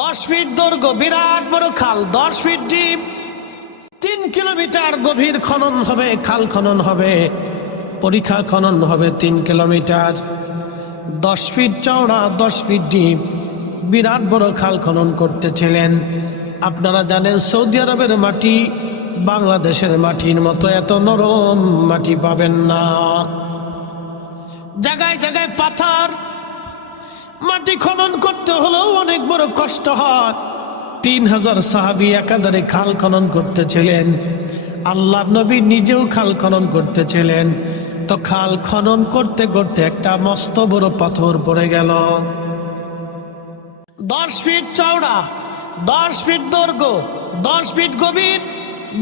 10 fit দৈর্ঘ্য, বিরাট বড় খাল, 10 ফিট ডিপ, 3 কিলোমিটার গভীর খনন হবে, খাল খনন হবে, পরিখা খনন হবে 3 কিলোমিটার, 10 ফিট চওড়া, 10 ফিট ডিপ, বিরাট বড় খাল খনন করতেছিলেন। আপনারা জানেন সৌদি আরবের মাটি বাংলাদেশের মাটির মতো এত নরম মাটি পাবেন না। জায়গায় জায়গায় পাথর, মাটি খনন করতে হলেও অনেক বড় কষ্ট হয়। 3000 সাহাবী একাধারে খাল খনন করতেছিলেন। আল্লাহর নবী নিজেও খাল খনন করতেছিলেন। তো খাল খনন করতে করতে একটা মস্ত বড় পাথর পড়ে গেল। 10 ফিট চওড়া, 10 ফিট দৈর্ঘ্য, 10 ফিট গভীর,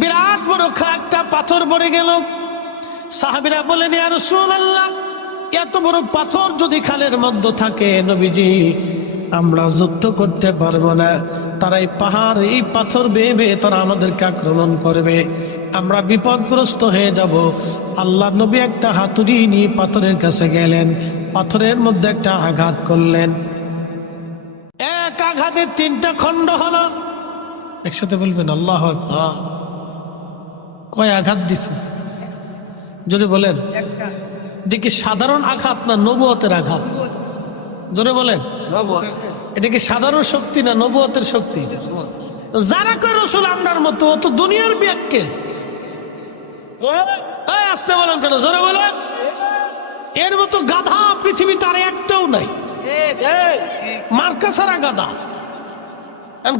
বিরাট বড় একটা পাথর পড়ে গেল। সাহাবীরা বলেন, ইয়া রাসূলুল্লাহ, এত বড় পাথর যদি খালের মধ্যে থাকে, নবীজি আমরা যুদ্ধ করতে পারবো না। তারা এই পাহাড়, এই পাথর বেয়ে বেয়ে তারা আমাদেরকে আক্রমণ করবে, আমরা বিপদগ্রস্ত হয়ে যাব। আল্লাহ নবী একটা হাতুড়ি নিয়ে পাথরের কাছে গেলেন, পাথরের মধ্যে একটা আঘাত করলেন। এক আঘাতে 3টা খণ্ড হলো। একসাথে বলবেন আল্লাহু আকবার। কয় আঘাত দিছে জোরে বলেন? এটা কি সাধারণ আঘাত না নবুয়তের আঘাত? জোরে বলেন। এটা কি সাধারণ শক্তি না নবুয়তের শক্তি? যারা কয় রাসূল আমরার মতো, ও তো দুনিয়ার ব্যাক্কেল। আসতে বলেন কেন? জোরে বলেন। এর মতো গাধা পৃথিবীতে আর একটাও নাই, মার্কা ছাড়া গাধা।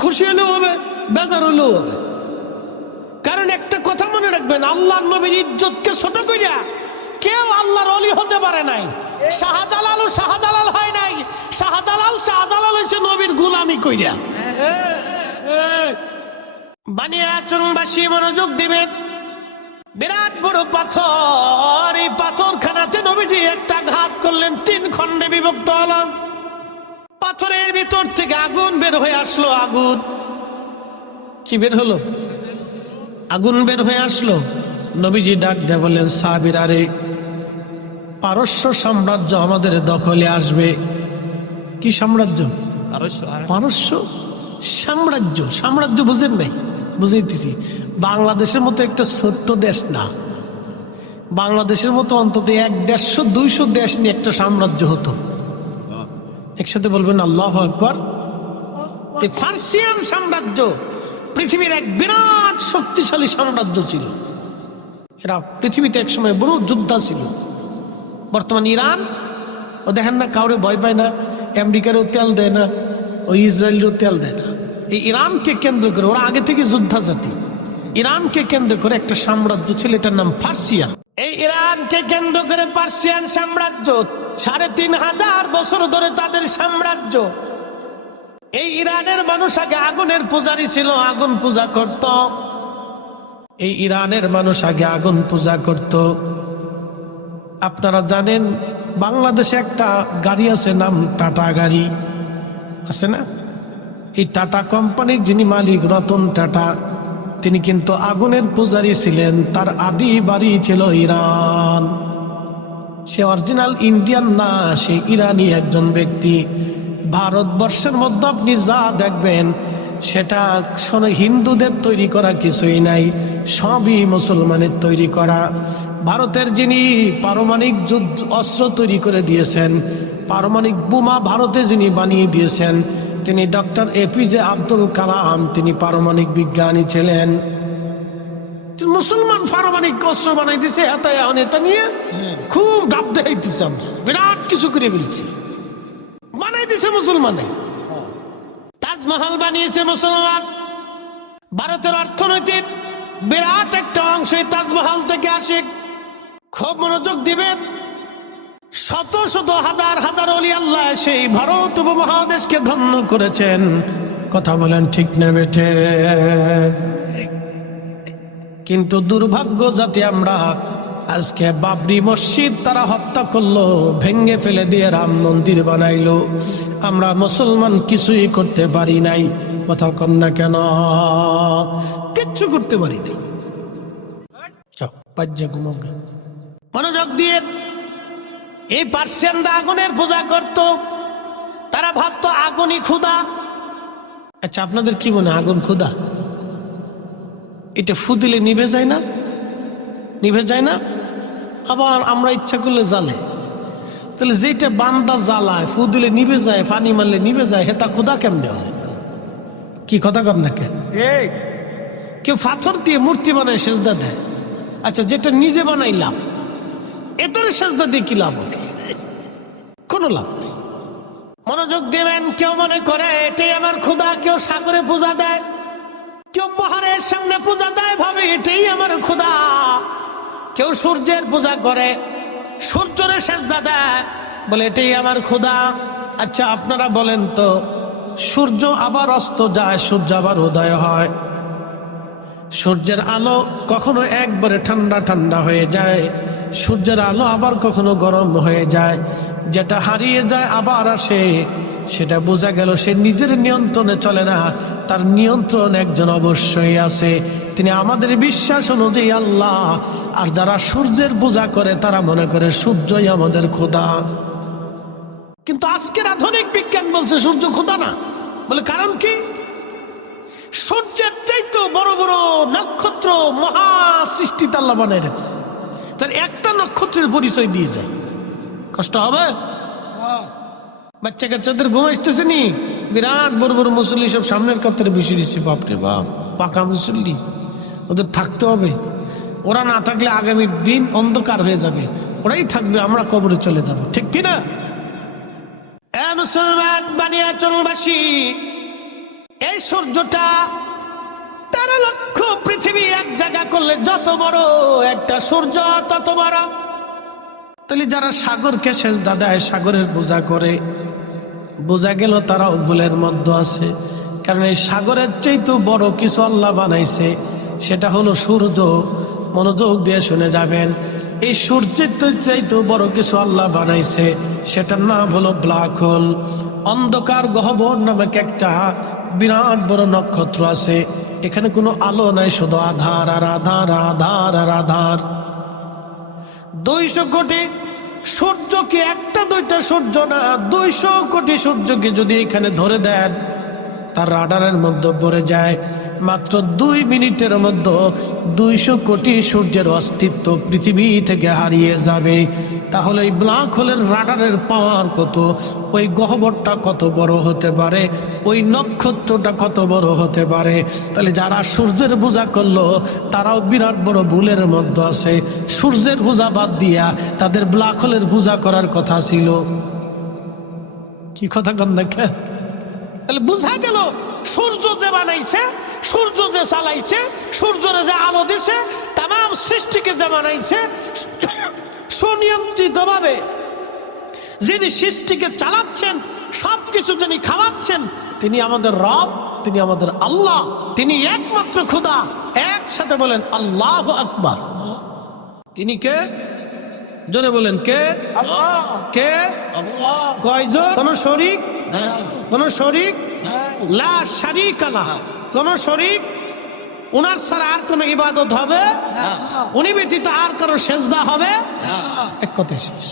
খুশি হলেও হবে, বেজার হলেও হবে। কারণ একটা কথা মনে রাখবেন, আল্লাহর নবীর ইজ্জতকে ছোট কইরা কেউ আল্লাহর ওলি হতে পারে নাই। শাহজালালও শাহজালাল হয় নাই। শাহজালাল হয়েছে নবীর গোলামি কইরা। বানিয়াচরণবাসী মনোযোগ দিবেন। বিরাট বড় পাথর, এই পাথরখানাতে নবীজি একটা ঘাত করলেন, 3 খণ্ডে বিভক্ত হলাম। পাথরের ভিতর থেকে আগুন বের হয়ে আসলো। আগুন কি বের হলো? আগুন বের হয়ে আসলো। নবীজি ডাক দিয়ে বললেন, সাহাবীরা রে, পারস্য সাম্রাজ্য আমাদের দখলে আসবে। কি সাম্রাজ্য? পারস্য সাম্রাজ্য। সাম্রাজ্য বুঝেন নাই? বুঝাইতেছি। বাংলাদেশের মতো একটা ছোট্ট দেশ না, বাংলাদেশের মতো অন্তত 100-150 দেশ নিয়ে একটা সাম্রাজ্য হতো। একসাথে বলবেন আল্লাহু আকবার। ফার্সিয়ান সাম্রাজ্য পৃথিবীর এক বিরাট শক্তিশালী সাম্রাজ্য ছিল। এরা পৃথিবীতে একসময় বড় যোদ্ধা ছিল। বর্তমান ইরান, ও দেখেন না কাউরে ভয় পায় না, আমেরিকারও তেল দেয় না, ও ইসরায়েলেরও তেল দেয় না। এই ইরানকে কেন্দ্র করে, ওরা আগে থেকে যোদ্ধা জাতি, ইরানকে কেন্দ্র করে একটা সাম্রাজ্য ছিল, এটার নাম পার্সিয়ান। এই ইরানকে কেন্দ্র করে পার্সিয়ান সাম্রাজ্য 3500 বছর ধরে তাদের সাম্রাজ্য। এই ইরানের মানুষ আগে আগুনের পূজারী ছিল, আগুন পূজা করত। এই ইরানের মানুষ আগে আগুন পূজা করত। আপনারা জানেন বাংলাদেশে একটা গাড়ি আছে, নাম টাটা গাড়ি আছে না? এই টাটা কোম্পানির যিনি মালিক, রতন টাটা, তিনি কিন্তু আগুনের পূজারী ছিলেন। তার আদি বাড়ি ছিল ইরান। সে অরিজিনাল ইন্ডিয়ান না, সে ইরানি একজন ব্যক্তি। ভারতবর্ষের মধ্যে আপনি যা দেখবেন সেটা হিন্দুদের তৈরি করা কিছুই নাই, সবই মুসলমানের তৈরি করা। ভারতের যিনি পারমাণবিক অস্ত্র তৈরি করে দিয়েছেন, পারমাণবিক বোমা ভারতে যিনি বানিয়ে দিয়েছেন, তিনি ডক্টর এপিজে আব্দুল কালাম। তিনি পারমাণবিক বিজ্ঞানী ছিলেন। মুসলমান পারমাণবিক অস্ত্র বানাই দিছে, এটা নিয়ে খুব ডাব দেখাইতেছে, বিরাট কিছু করে ফেলছি, বানাই দিছে মুসলমানে। তাজমহল বানিয়েছে মুসলমান। ভারতের অর্থনৈতিক বিরাট একটা অংশ এই তাজমহল থেকে আসে। খুব মনোযোগ দিবেন। শত শত হাজার হাজার ওলি আল্লাহ সেই ভারত উপমহাদেশকে ধন্য করেছেন। কথা বলেন ঠিক না বেঠে? কিন্তু দুর্ভাগ্য জাতি আমরা, আজকে বাবরি মসজিদ তারা হত্যা করলো, ভেঙ্গে ফেলে দিয়ে রাম মন্দির বানাইলো। আমরা মুসলমান কিছুই করতে পারি নাই। কথা কন না কেন? কিচ্ছু করতে পারি নাই। মনোযোগ দিয়ে। এই পার্সিয়ানরা আগুনের পূজা করত। তারা ভাবতো আগুনই ক্ষুধা, আচ্ছা, আপনাদের কি মনে হয় আগুন ক্ষুধা? এটা ফু দিলে নিভে যায় না? নিভে যায় না? আবার আমরা ইচ্ছা করলে জ্বালে। তাহলে যেটা বান্দা জ্বালায়, ফু দিলে নিভে যায়, পানি মারলে নিভে যায়, হেতা ক্ষুধা কেমনে হয়? কি কথা কর না কেন? কেউ পাথর দিয়ে মূর্তি বানায় সেজদা দেয়। আচ্ছা, যেটা নিজে বানাইলাম এটার সেজদা দিয়ে কি লাভ? কোনো লাভ নেই। মনোযোগ দেবেন। কেউ মনে করে এটাই আমার ক্ষুধা, কেউ সাগরে পূজা দেয়, কেউ পাহাড়ের সামনে পূজা দেয়, ভাবে এটাই আমার ক্ষুধা। কেউ সূর্যের পূজা করে, সূর্যরে সেজদা দেয়, বলে এটাই আমার ক্ষুধা। আচ্ছা, আপনারা বলেন তো, সূর্য আবার অস্ত যায়, সূর্য আবার উদয় হয়। সূর্যের আলো কখনো একবারে ঠান্ডা ঠান্ডা হয়ে যায়, সূর্যের আলো আবার কখনো গরম হয়ে যায়। যেটা হারিয়ে যায় আবার আসে, সেটা বোঝা গেল সে নিজের নিয়ন্ত্রণে চলে না, তার নিয়ন্ত্রণ একজন অবশ্যই আছে, তিনি আমাদের বিশ্বাস অনুযায়ী আল্লাহ। আর যারা সূর্যের পূজা করে তারা মনে করে সূর্যই আমাদের খোদা। কিন্তু আজকের আধুনিক বিজ্ঞান বলছে সূর্য খোদা না। বলে কারণ কি? সূর্যের চাইতে বড় বড় নক্ষত্র মহা সৃষ্টি আল্লাহ বানায় রাখছে, তার একটা নক্ষত্রের পরিচয় দিয়ে যায়। কষ্ট হবে? বাচ্চা কাচ্চাদের ঘুম আসতেছে নি? বিরাট বড় বড় মুসল্লি সব সামনের কাতারে বেশি দিচ্ছে। বাপরে বাপ, পাকা মুসল্লি, ওদের থাকতে হবে। ওরা না থাকলে আগামী দিন অন্ধকার হয়ে যাবে, ওরাই থাকবে, আমরা কবরে চলে যাব। ঠিক কিনা? মুসলমান বানিয়াচলবাসী, এই সূর্যটা 13 লক্ষ পৃথিবী এক জায়গা করলে যত বড় একটা সূর্য তত বড়। তাহলে যারা সাগরকে সেজদা দেয়, সাগরের পূজা করে, বোঝা গেল তারাও ভুলের মধ্যে আছে। কারণ এই সাগরের চাইতে বড় কিছু আল্লাহ বানাইছে, সেটা হলো সূর্য। মনোযোগ দিয়ে শুনে যাবেন, এই সূর্যের চাইতে বড় কিছু আল্লাহ বানাইছে, সেটার নাম হলো ব্ল্যাক হোল। অন্ধকার গহ্বর নামক একটা বিরাট বড় নক্ষত্র আছে, এখানে কোনো আলো নাই, শুধু আধার আর আধার, আধার আর আধার। 200 কোটি সূর্যকে, একটা দুইটা সূর্য না, 200 কোটি সূর্যকে যদি এখানে ধরে দেন, তার রাডারের মধ্যে পড়ে যায়, মাত্র 2 মিনিটের মধ্যে 200 কোটি সূর্যের অস্তিত্ব পৃথিবী থেকে হারিয়ে যাবে। তাহলে এই ব্ল্যাক হোলের রাডারের পাওয়ার কত, ওই গহ্বরটা কত বড় হতে পারে, ওই নক্ষত্রটা কত বড় হতে পারে। তাহলে যারা সূর্যের পূজা করলো তারাও বিরাট বড় ভুলের মধ্যে আছে। সূর্যের পূজা বাদ দিয়া তাদের ব্ল্যাক হোলের পূজা করার কথা ছিল। কি কথা কন দেখে? তাহলে বোঝা গেল সূর্য যে বানাইছে, সূর্য যে চালাইছে, সূর্যরে যে আলো দিছে, তাম সৃষ্টিকে যে বানাইছে, সুনিয়ন্ত্রিত ভাবে যিনি সৃষ্টিকে চালাচ্ছেন, সবকিছু যিনি খাওয়াচ্ছেন, তিনি আমাদের রব, তিনি আমাদের আল্লাহ, তিনি একমাত্র খোদা। একসাথে বলেন আল্লাহু আকবার। তিনি কে? জোরে বলেন কে? আল্লাহ। কে? আল্লাহ। কয়জন? কোন শরীক? কোন শরীক? লা শারীকা লাহু। কোন শরীক? উনার ছাড়া আর কোন ইবাদত হবে? উনি ব্যতীত আর কারো সেজদা হবে? এক কথায় শেষ।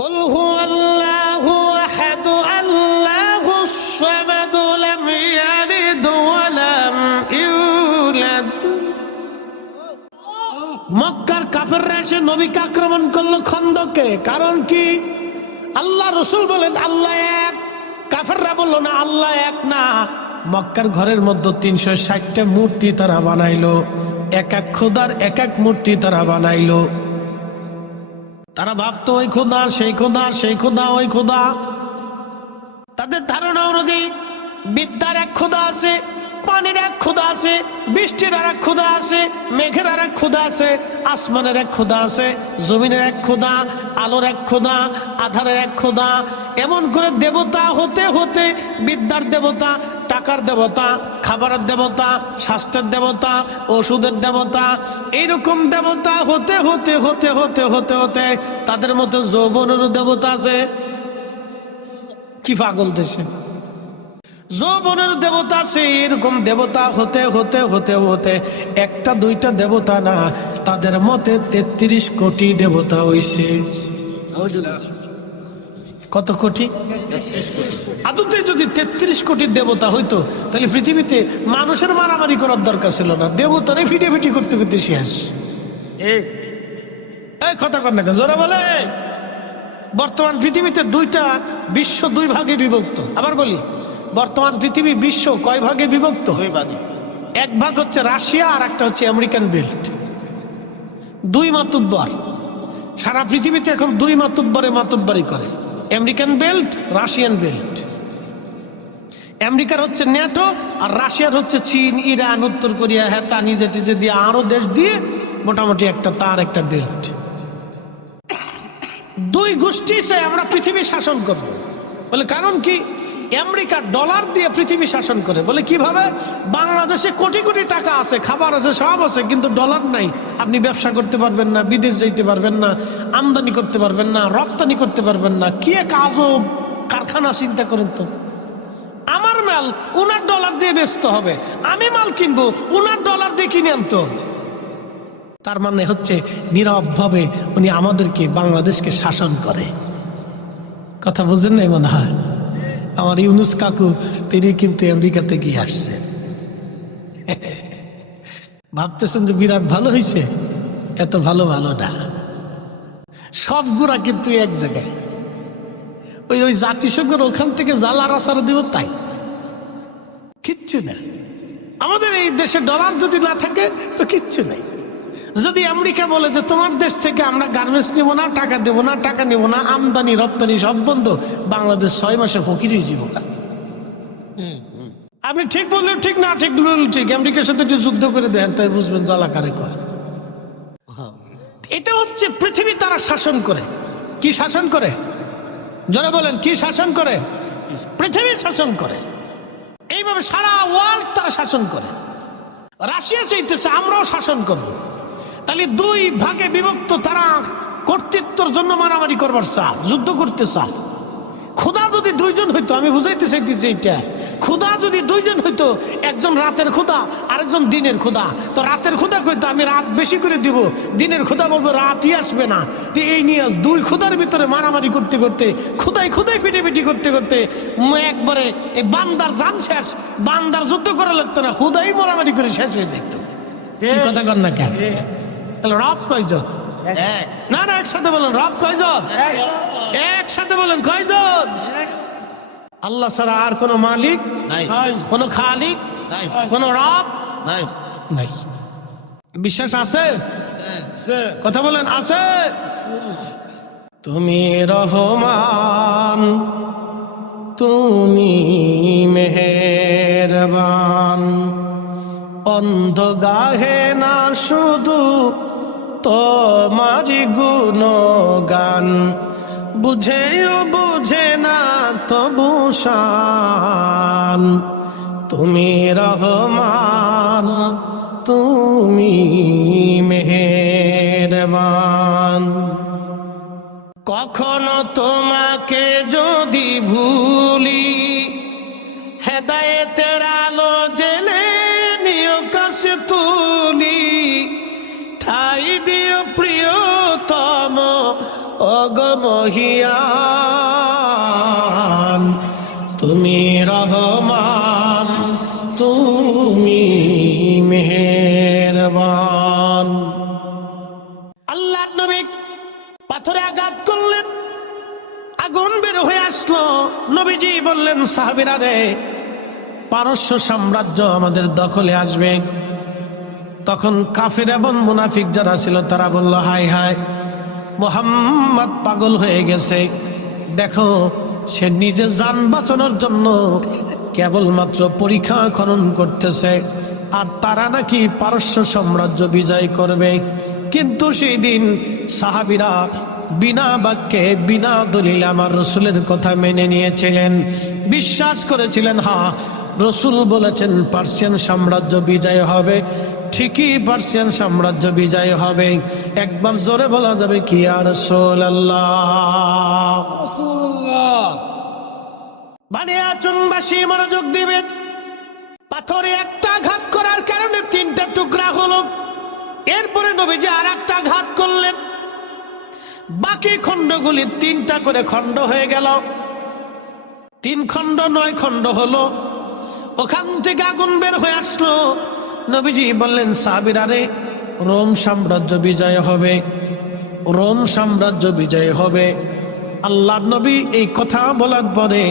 কুল হুয়াল্লাহু আহাদ আল্লাহুস সামাদ লাম ইয়ালিদ ওয়া লাম ইউলাদ। মক্কার কাফেররা এসে নবীকে আক্রমণ করলো খন্দকে। কারণ কি? আল্লাহ রসুল বলেন আল্লাহ এক, কাফেররা বললো না আল্লাহ এক না। মক্কার ঘরের মধ্যে 360টা মূর্তি তারা বানাইলো, এক এক খোদার এক এক মূর্তি তারা বানাইলো। তারা ভাবতো ওই খোদা, সেই খোদা, সেই খোদা, ওই খোদা। তাদের ধারণা অনুযায়ী বিদ্যার এক খোদা আছে, পানির এক খোদা আছে, বৃষ্টির আর এক খোদা আছে, মেঘের আর এক খোদা আছে, আসমানের এক খোদা আছে, জমিনের এক খোদা, আলোর এক খোদা, আধারের এক খোদা। এমন করে দেবতা হতে হতে বিদ্যার দেবতা, টাকার দেবতা, খাবারের দেবতা, স্বাস্থ্যের দেবতা, ওষুধের দেবতা, এইরকম দেবতা হতে হতে হতে হতে হতে হতে তাদের মধ্যে যৌবনের দেবতা আছে। কি পাগল দেশে! যৌবনের দেবতা আছে। এরকম দেবতা হতে হতে হতে হতে একটা দুইটা দেবতা না, তাদের মতে 33 কোটি দেবতা হইছে। কত কোটি? আদতে যদি 33 কোটি দেবতা হইতো তাহলে পৃথিবীতে মানুষের মারামারি করার দরকার ছিল না, দেবতারে ফিটি করতে করতে শেষ। এই কথা কর না জোরে বলে। বর্তমান পৃথিবীতে বিশ্ব দুই ভাগে বিভক্ত। আবার বলি, বর্তমান পৃথিবী বিশ্ব কয় ভাগে বিভক্ত? এক ভাগ হচ্ছে রাশিয়া, আর একটা হচ্ছে আমেরিকান বেল্ট। দুই মাতুব্বর সারা পৃথিবীতে এখন, দুই মাতুব্বরি করে, আমেরিকান বেল্ট, রাশিয়ান বেল্ট। আমেরিকার হচ্ছে ন্যাটো, আর রাশিয়ার হচ্ছে চীন, ইরান, উত্তর কোরিয়া, হেতা নিজে টিজে দিয়ে আরো দেশ দিয়ে মোটামুটি একটা বেল্ট। দুই গোষ্ঠী সে আমরা পৃথিবী শাসন করব বলে। কারণ কি? আমেরিকা ডলার দিয়ে পৃথিবী শাসন করে। বলে কিভাবে? বাংলাদেশে কোটি কোটি টাকা আছে, খাবার আছে, সব আছে, কিন্তু ডলার নাই। আপনি ব্যবসা করতে পারবেন না, বিদেশ যাইতে পারবেন না, আমদানি করতে পারবেন না, রপ্তানি করতে পারবেন না। কি এক আজব কারখানা, চিন্তা করেন তো। আমার মাল উনার ডলার দিয়ে বেচতে হবে, আমি মাল কিনবো উনার ডলার দিয়ে কিনে আনতে হবে। তার মানে হচ্ছে নীরবভাবে উনি আমাদেরকে, বাংলাদেশকে শাসন করে। কথা বুঝেন নাই মনে হয়? আমার ইউনুস কাকু তিনি কিন্তু আমেরিকাতে গিয়ে আসছেন। ভাবতেছেন যে বিরাট ভালো হয়েছে, এত ভালো না। সবগুলা কিন্তু এক জায়গায়, ওই জাতিসংঘের ওখান থেকে জ্বালার আসার দিব, তাই কিচ্ছু না। আমাদের এই দেশে ডলার যদি না থাকে তো কিচ্ছু নাই। যদি আমেরিকা বলে যে তোমার দেশ থেকে আমরা গার্মেন্টস নেবো না, টাকা দেবো না, টাকা নেব না, আমদানি রপ্তানি সব বন্ধ, বাংলাদেশ 6 মাসে ফকির হয়ে যাব। আপনি ঠিক বললেন ঠিক, না ঠিক বললেন ঠিক। আমেরিকার সাথে যুদ্ধ করে দেন, তাই বুঝবেন জ্বালা কারে কয়। এটা হচ্ছে পৃথিবী তারা শাসন করে। কি শাসন করে? যারা বলেন কি শাসন করে? পৃথিবী শাসন করে। এইভাবে সারা ওয়ার্ল্ড তারা শাসন করে। রাশিয়া চাইতেছে আমরাও শাসন করব। তাহলে দুই ভাগে বিভক্ত, তারা কর্তৃত্বের জন্য মারামারি করবার চায়, যুদ্ধ করতে চায়। ক্ষুধা যদি দুইজন হইতো, আমি বুঝাইতে চাইতেছি এটা, ক্ষুধা যদি দুইজন হইতো, একজন রাতের ক্ষুধা আরেকজন দিনের ক্ষুধা, তো রাতের ক্ষুধা কইতো আমি রাত বেশি করে দিব, দিনের ক্ষুধা বলবো রাতই আসবে না। তো এই নিয়ে দুই ক্ষুধার ভিতরে মারামারি করতে করতে, ক্ষুধায় পিটি করতে করতে একবারে এই বান্দার জান শেষ। বান্দার যুদ্ধ করা লাগতো না, ক্ষুধাই মারামারি করে শেষ হয়ে যেত। কি কথা কর না কেন? তাহলে রব কয়জন? না একসাথে বলেন, রব কয়জন? একসাথে বলেন, কয়জন? আল্লাহ ছাড়া আর কোন মালিক নাই, কোন খালিক, কোন রব নাই। বিশ্বাস আছে? কথা বলেন, আছে? তুমি রহমান, তুমি মেহেরবান, অন্ধ গাহে না শুধু তোমারি গুণগান, বুঝেও বুঝে না তবু শান। তুমি রহমান, তুমি মেহেরবান। কখনো তোমাকে যদি ভুলি, হেদায়েতের আলো জেলে নিও কাছে তুলি, ঠাই দিও প্রিয়তম অগমহিয়ান। তুমি রহমান, তুমি মেহেরবান। আল্লাহ নবী পাথরে আঘাত করলেন, আগুন বের হয়ে আসলো। নবীজি বললেন সাহাবীরা রে, পারস্য সাম্রাজ্য আমাদের দখলে আসবে। তখন কাফির এবং মুনাফিক যারা ছিল তারা বলল, হায় হায়, মুহাম্মদ পাগল হয়ে গেছে। দেখো, সে নিজে জান বাঁচানোর জন্য কেবলমাত্র পরীক্ষা খনন করতেছে, আর তারা নাকি পারস্য সাম্রাজ্য বিজয় করবে। কিন্তু সেই দিন সাহাবীরা বিনা বাক্যে, বিনা দলিল আমার রসুলের কথা মেনে নিয়েছিলেন, বিশ্বাস করেছিলেন। হ্যাঁ, রসুল বলেছেন পার্সিয়ান সাম্রাজ্য বিজয় হবে, ঠিকই পার্সিয়ান সাম্রাজ্য বিজয় হবে। একবার জোরে বলা যাবে কি ইয়া রাসূলুল্লাহ? বানিয়াচুনবাসী মনোযোগ দিবেন। পাথরে একটা আঘাত করার কারণে 3টা টুকরা হলো। এরপরে নবীজি আর একটা আঘাত করলেন, বাকি খণ্ডগুলি 3টা করে খণ্ড হয়ে গেল। 3 খণ্ড 9 খণ্ড হলো, ওখান থেকে আগুন বের হয়ে আসলো। নবীজি বললেন, সাহাবীরা রে, রোম সাম্রাজ্য বিজয় হবে, রোম সাম্রাজ্য বিজয় হবে। আল্লাহর নবী এই কথা বলার পরে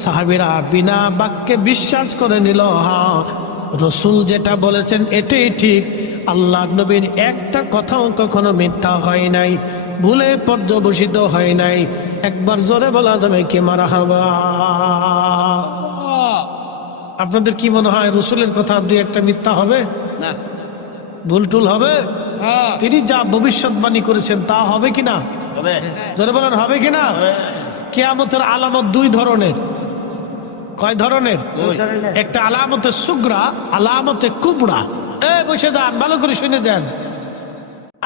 সাহাবীরা বিনা বাক্যে বিশ্বাস করে নিল, হ্যাঁ রসুল যেটা বলেছেন এটাই ঠিক। আল্লাহর নবীর একটা কথাও কখনো মিথ্যা হয় নাই, ভুলে পর্যবসিত হয় নাই। একবার জোরে বলা যাবে কি মারহাবা? আপনাদের কি মনে হয় রসুলের কথা দুই একটা মিথ্যা হবে? না, ভুল টুল হবে? তিনি যা ভবিষ্যৎবাণী করেছেন তা হবে কিনা? হবে। জোরে বলেন হবে কিনা? কিয়ামতের আলামত 2 ধরনের। কয় ধরনের? একটা আলামতে সুগরা, আলামতে কুবরা। বসে যান, ভালো করে শুনে যান।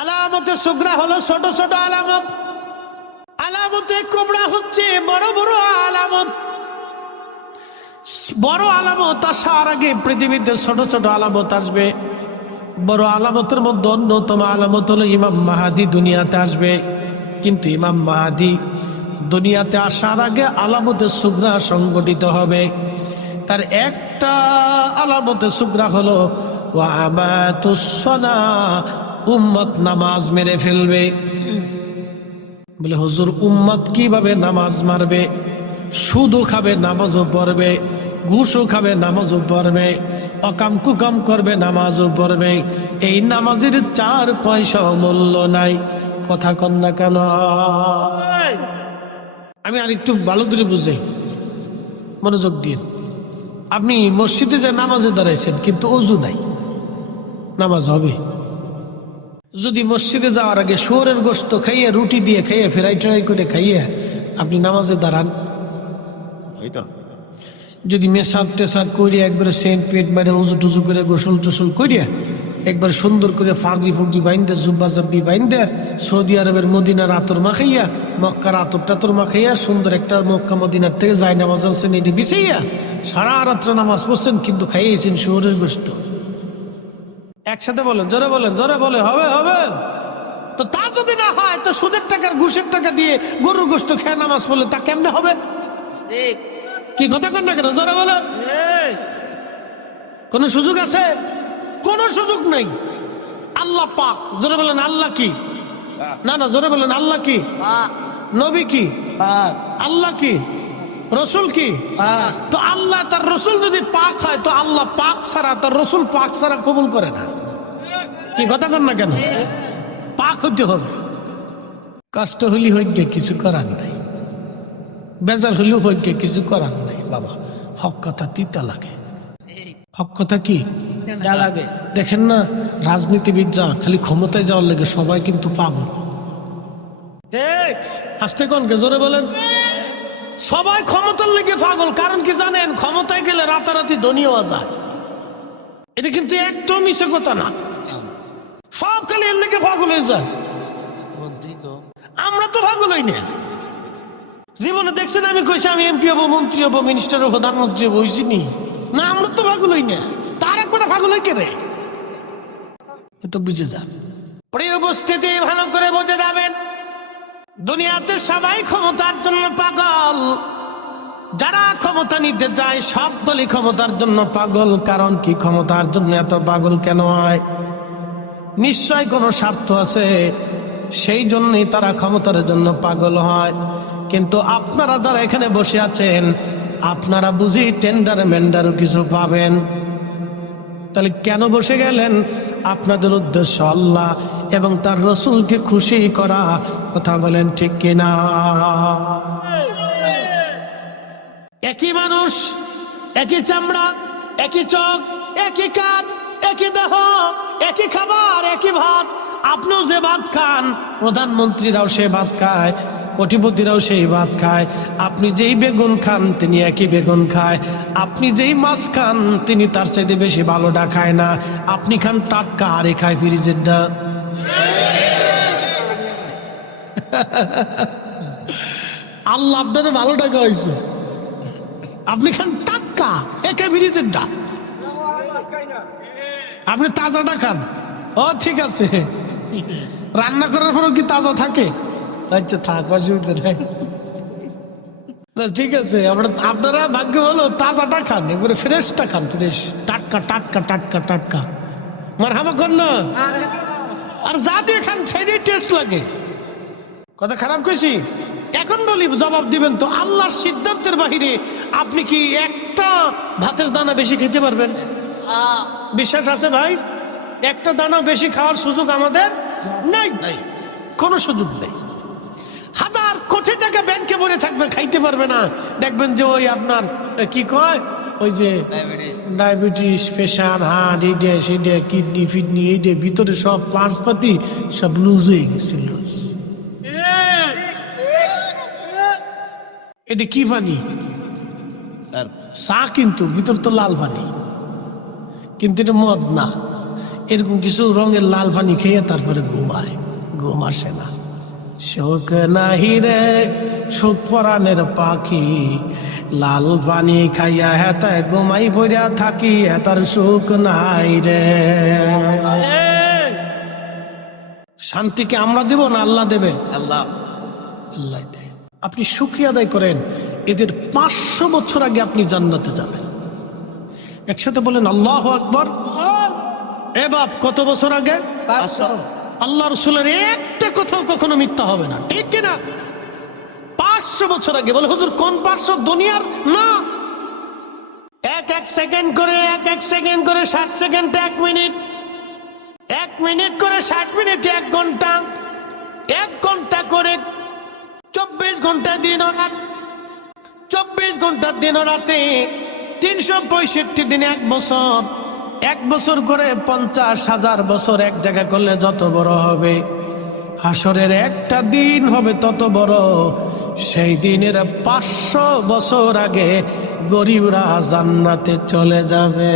আলামতে সুগরা হলো ছোট ছোট আলামত, আলামতে কুবরা হচ্ছে বড় বড় আলামত। বড় আলামত আসার আগে পৃথিবীতে ছোট ছোট আলামত আসবে। বড় আলামতের মধ্যে অন্যতম আলামত হলো ইমাম মাহাদি দুনিয়াতে আসবে। কিন্তু ইমাম মাহাদি দুনিয়াতে আসার আগে আলামতে সুগরা সংগঠিত হবে। তার একটা আলামতে সুগরা হলো উম্মত নামাজ মেরে ফেলবে। বলে হুজুর, উম্মত কিভাবে নামাজ মারবে? সুদও খাবে, নামাজও পড়বে, ঘুষও খাবে, নামাজও পড়বে, অকাম কুকাম করবে, নামাজও পড়বে। এই নামাজের 4 পয়সাও মূল্য নাই। কথা কন না কেন? আমি আর একটু ভালো করে বুঝাই, মনোযোগ দিন। আপনি মসজিদে যে নামাজে দাঁড়াইছেন কিন্তু ওযু নাই, নামাজ হবে? যদি মসজিদে যাওয়ার আগে শুয়োরের গোশত খাইয়ে, রুটি দিয়ে খাইয়ে, ফ্রাই ট্রাই করে খাইয়ে আপনি নামাজে দাঁড়ান, যদি মেসাব টেসাব করিয়া একবারে সেন্ট পেট বাইরে উজু টুজু করে গোসল টোসল করিয়া একবার সুন্দর করে ফাগড়ি ফুগড়ি বাইন্দে, জুব্বা জাব্বি বাইন্দে, সৌদি আরবের মদিনার আতর মাখাইয়া, মক্কার আতর টাতর মাখাইয়া, সুন্দর একটা মক্কা মদিনার থেকে যায় নামাজ আনছেন, এটি বিছাইয়া সারা রাত্রে নামাজ পড়ছেন, কিন্তু খাইয়েছেন শুয়োরের গোশত। একসাথে বলেন, জোরে বলেন, জোরে বলেন, হবে? হবে তো তা যদি না হয়, তো সুদের টাকার ঘুষের টাকা দিয়ে গরুর গোশত খেয়ে নামাজ পড়লে তা কেমনে হবে? কি কথা কন না কেন? জোরে বলেন। কোন সুযোগ আছে? কোন সুযোগ নাই। আল্লাহ পাক, জোরে বলেন আল্লাহ কি? না না, জোরে বলেন আল্লাহ কি? নবী কি? আল্লাহ কি? রসুল কি? তো আল্লাহ তার রসুল যদি পাক হয়, তো আল্লাহ পাক ছাড়া, তার রসুল পাক ছাড়া কবুল করে না। কি কথা কন না কেন? পাক হইতে হবে। কষ্ট হলি হইতে কিছু করার নাই, বেজার হলেও হইতে কিছু করার নাই। বাবা, হক কথা তিতা লাগে। হক কথা কি লাগে? দেখেন না, রাজনীতিবিদরা খালি ক্ষমতায় যাওয়ার লাগে সবাই কিন্তু পাগল। হাসতে কনকে, জোরে বলেন। সবাই ক্ষমতার লেগে পাগল। কারণ কি জানেন? ক্ষমতায় গেলে রাতারাতি ধনী হওয়া যায়। এটা কিন্তু একদম মিছে কথা না। সব খালি এর লেগে পাগল হয়ে যায়। আমরা তো পাগল হই না। জীবনে দেখছেন আমি কইছি আমি এমপি হবো, মন্ত্রী হবো, মিনিস্টার হবো, প্রধানমন্ত্রী হবো, হইছিনি না? আমরা তো পাগল হই না। তার একবার পাগল হই কে রে? তো বুঝে যান। প্রিয় উপস্থিতি, ভালো করে বুঝে যাবেন, দুনিয়াতে সবাই ক্ষমতার জন্য পাগল। যারা ক্ষমতা নিতে যায় সব দলই ক্ষমতার জন্য পাগল। কারণ কি, ক্ষমতার জন্য এত পাগল কেন হয়? নিশ্চয় কোনো স্বার্থ আছে, সেই জন্যই তারা ক্ষমতার জন্য পাগল হয়। কিন্তু আপনারা যারা এখানে বসে আছেন, আপনারা বুঝি টেন্ডার মেন্ডারও কিছু পাবেন। তাহলে কেন বসে গেলেন? আপনাদের উদ্দেশ্য আল্লাহ এবং তার রসুলকে খুশি করা। কথা বলেন ঠিক কিনা? একই মানুষ, একই চামড়া, একই চোখ, একই কাঠ, একই দেহ, একই খাবার, একই ভাত। আপনিও যে ভাত খান, প্রধানমন্ত্রীরাও সে ভাত খায়, কোটিপতিরাও সেই ভাত খায়। আপনি যেই বেগুন খান, তিনি একই বেগুন খায়। আপনি যেই মাছ খান, তিনি তার চাইতে বেশি ভালোটা খায় না। আপনি খান টাটকা, আরে খায় ফ্রিজেরটা। আল্লাহ আপনাদের ভালোটা খাওয়াইছে, আপনি খান টাটকা, একে ফ্রিজেরটা। আপনি তাজাটা খান। ও ঠিক আছে, রান্না করার পরও কি তাজা থাকে? আচ্ছা থাক, অসুবিধা নাই। না ঠিক আছে, আপনারা ভাগ্য হলো তাজাটা খান, একবারে ফ্রেশটা খান, ফ্রেশ টাটকা টাটকা টাটকা টাটকা। মারহাবা কর না, আর যা দিয়ে খান সেটাই টেস্ট লাগে। কথা খারাপ কইছি? এখন বলি জবাব দিবেন তো, আল্লাহর সিদ্ধান্তের বাহিরে আপনি কি একটা ভাতের দানা বেশি খেতে পারবেন? বিশ্বাস আছে ভাই? একটা দানা বেশি খাওয়ার সুযোগ আমাদের নাই, কোনো সুযোগ নেই। হাজার কোটি টাকা ব্যাংকে ভরে থাকবে, খাইতে পারবে না। দেখবেন যে ওই আপনার কি কয়, ওই যে ডায়াবেটিস, প্রেশার, হার্ট, এইটা সেইটা, কিডনি ফিডনি, এইটা ভিতরে সব পার্টস পাতি সব লুজ হয়ে গেছে, লুজ। এটা কি পানি? চা, কিন্তু ভিতর তো লাল পানি, কিন্তু এটা মদ না। এরকম কিছু রঙের লাল পানি খেয়ে তারপরে ঘুমায়, ঘুম আসে না। শোক নাহি রে সুখ পরাণের পাখি, লাল পানি খাইয়া হেতায় ঘুমাই পড়িয়া থাকি, হেতার সুখ নাই রে। শান্তিকে আমরা দেব না আল্লাহ দেবে? আল্লাহ, আল্লাহ দেয়। আপনি শুকরিয়া আদায় করেন, এদের 500 বছর আগে আপনি জান্নাতে যাবেন। একসাথে বলেন আল্লাহু আকবার। এ বাপ, কত বছর আগে? 500। আল্লাহ রসুলের একটা কথাও কখনো মিথ্যা হবে না, ঠিক কিনা? 500 বছর আগে। বলে হুজুর কোন 500? দুনিয়ার না, এক সেকেন্ড করে, এক সেকেন্ড করে 60 সেকেন্ড 1 মিনিট, 1 মিনিট করে 60 মিনিট 1 ঘন্টা, 1 ঘন্টা করে 24 ঘন্টা দিন ও রাত, 24 ঘন্টা দিন ও রাতে, 365 দিনে 1 বছর, 1 বছর করে 50,000 বছর এক জায়গা করলে যত বড় হবে, হাসরের একটা দিন হবে তত বড়। সেই দিনের 500 বছর আগে গরিবরা জান্নাতে চলে যাবে।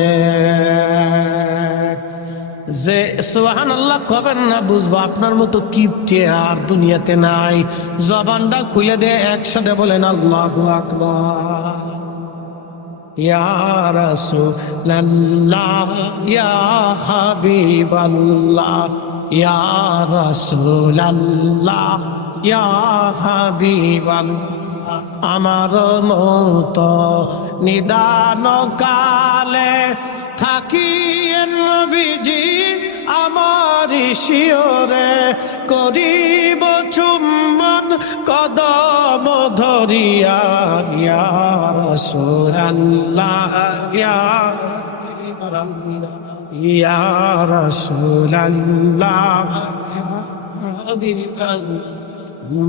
যে সুবহানাল্লাহ কবেন না, বুঝবো আপনার মতো কিপটে আর দুনিয়াতে নাই। জবানটা খুলে দে, একসাথে বলেন আল্লাহু আকবার। ইয়া রাসূলুল্লাহ, ইয়া হাবিবাল্লাহ, ইয়া রাসূলুল্লাহ, ইয়া হাবিবাল্লাহ। আমার মতো নিদান কালে থাকি নবীজি আমার শিয়রে, করিব চুম্বন কদম ধরিয়া, ইয়া রাসূলুল্লাহ, ইয়া রাসূলুল্লাহ।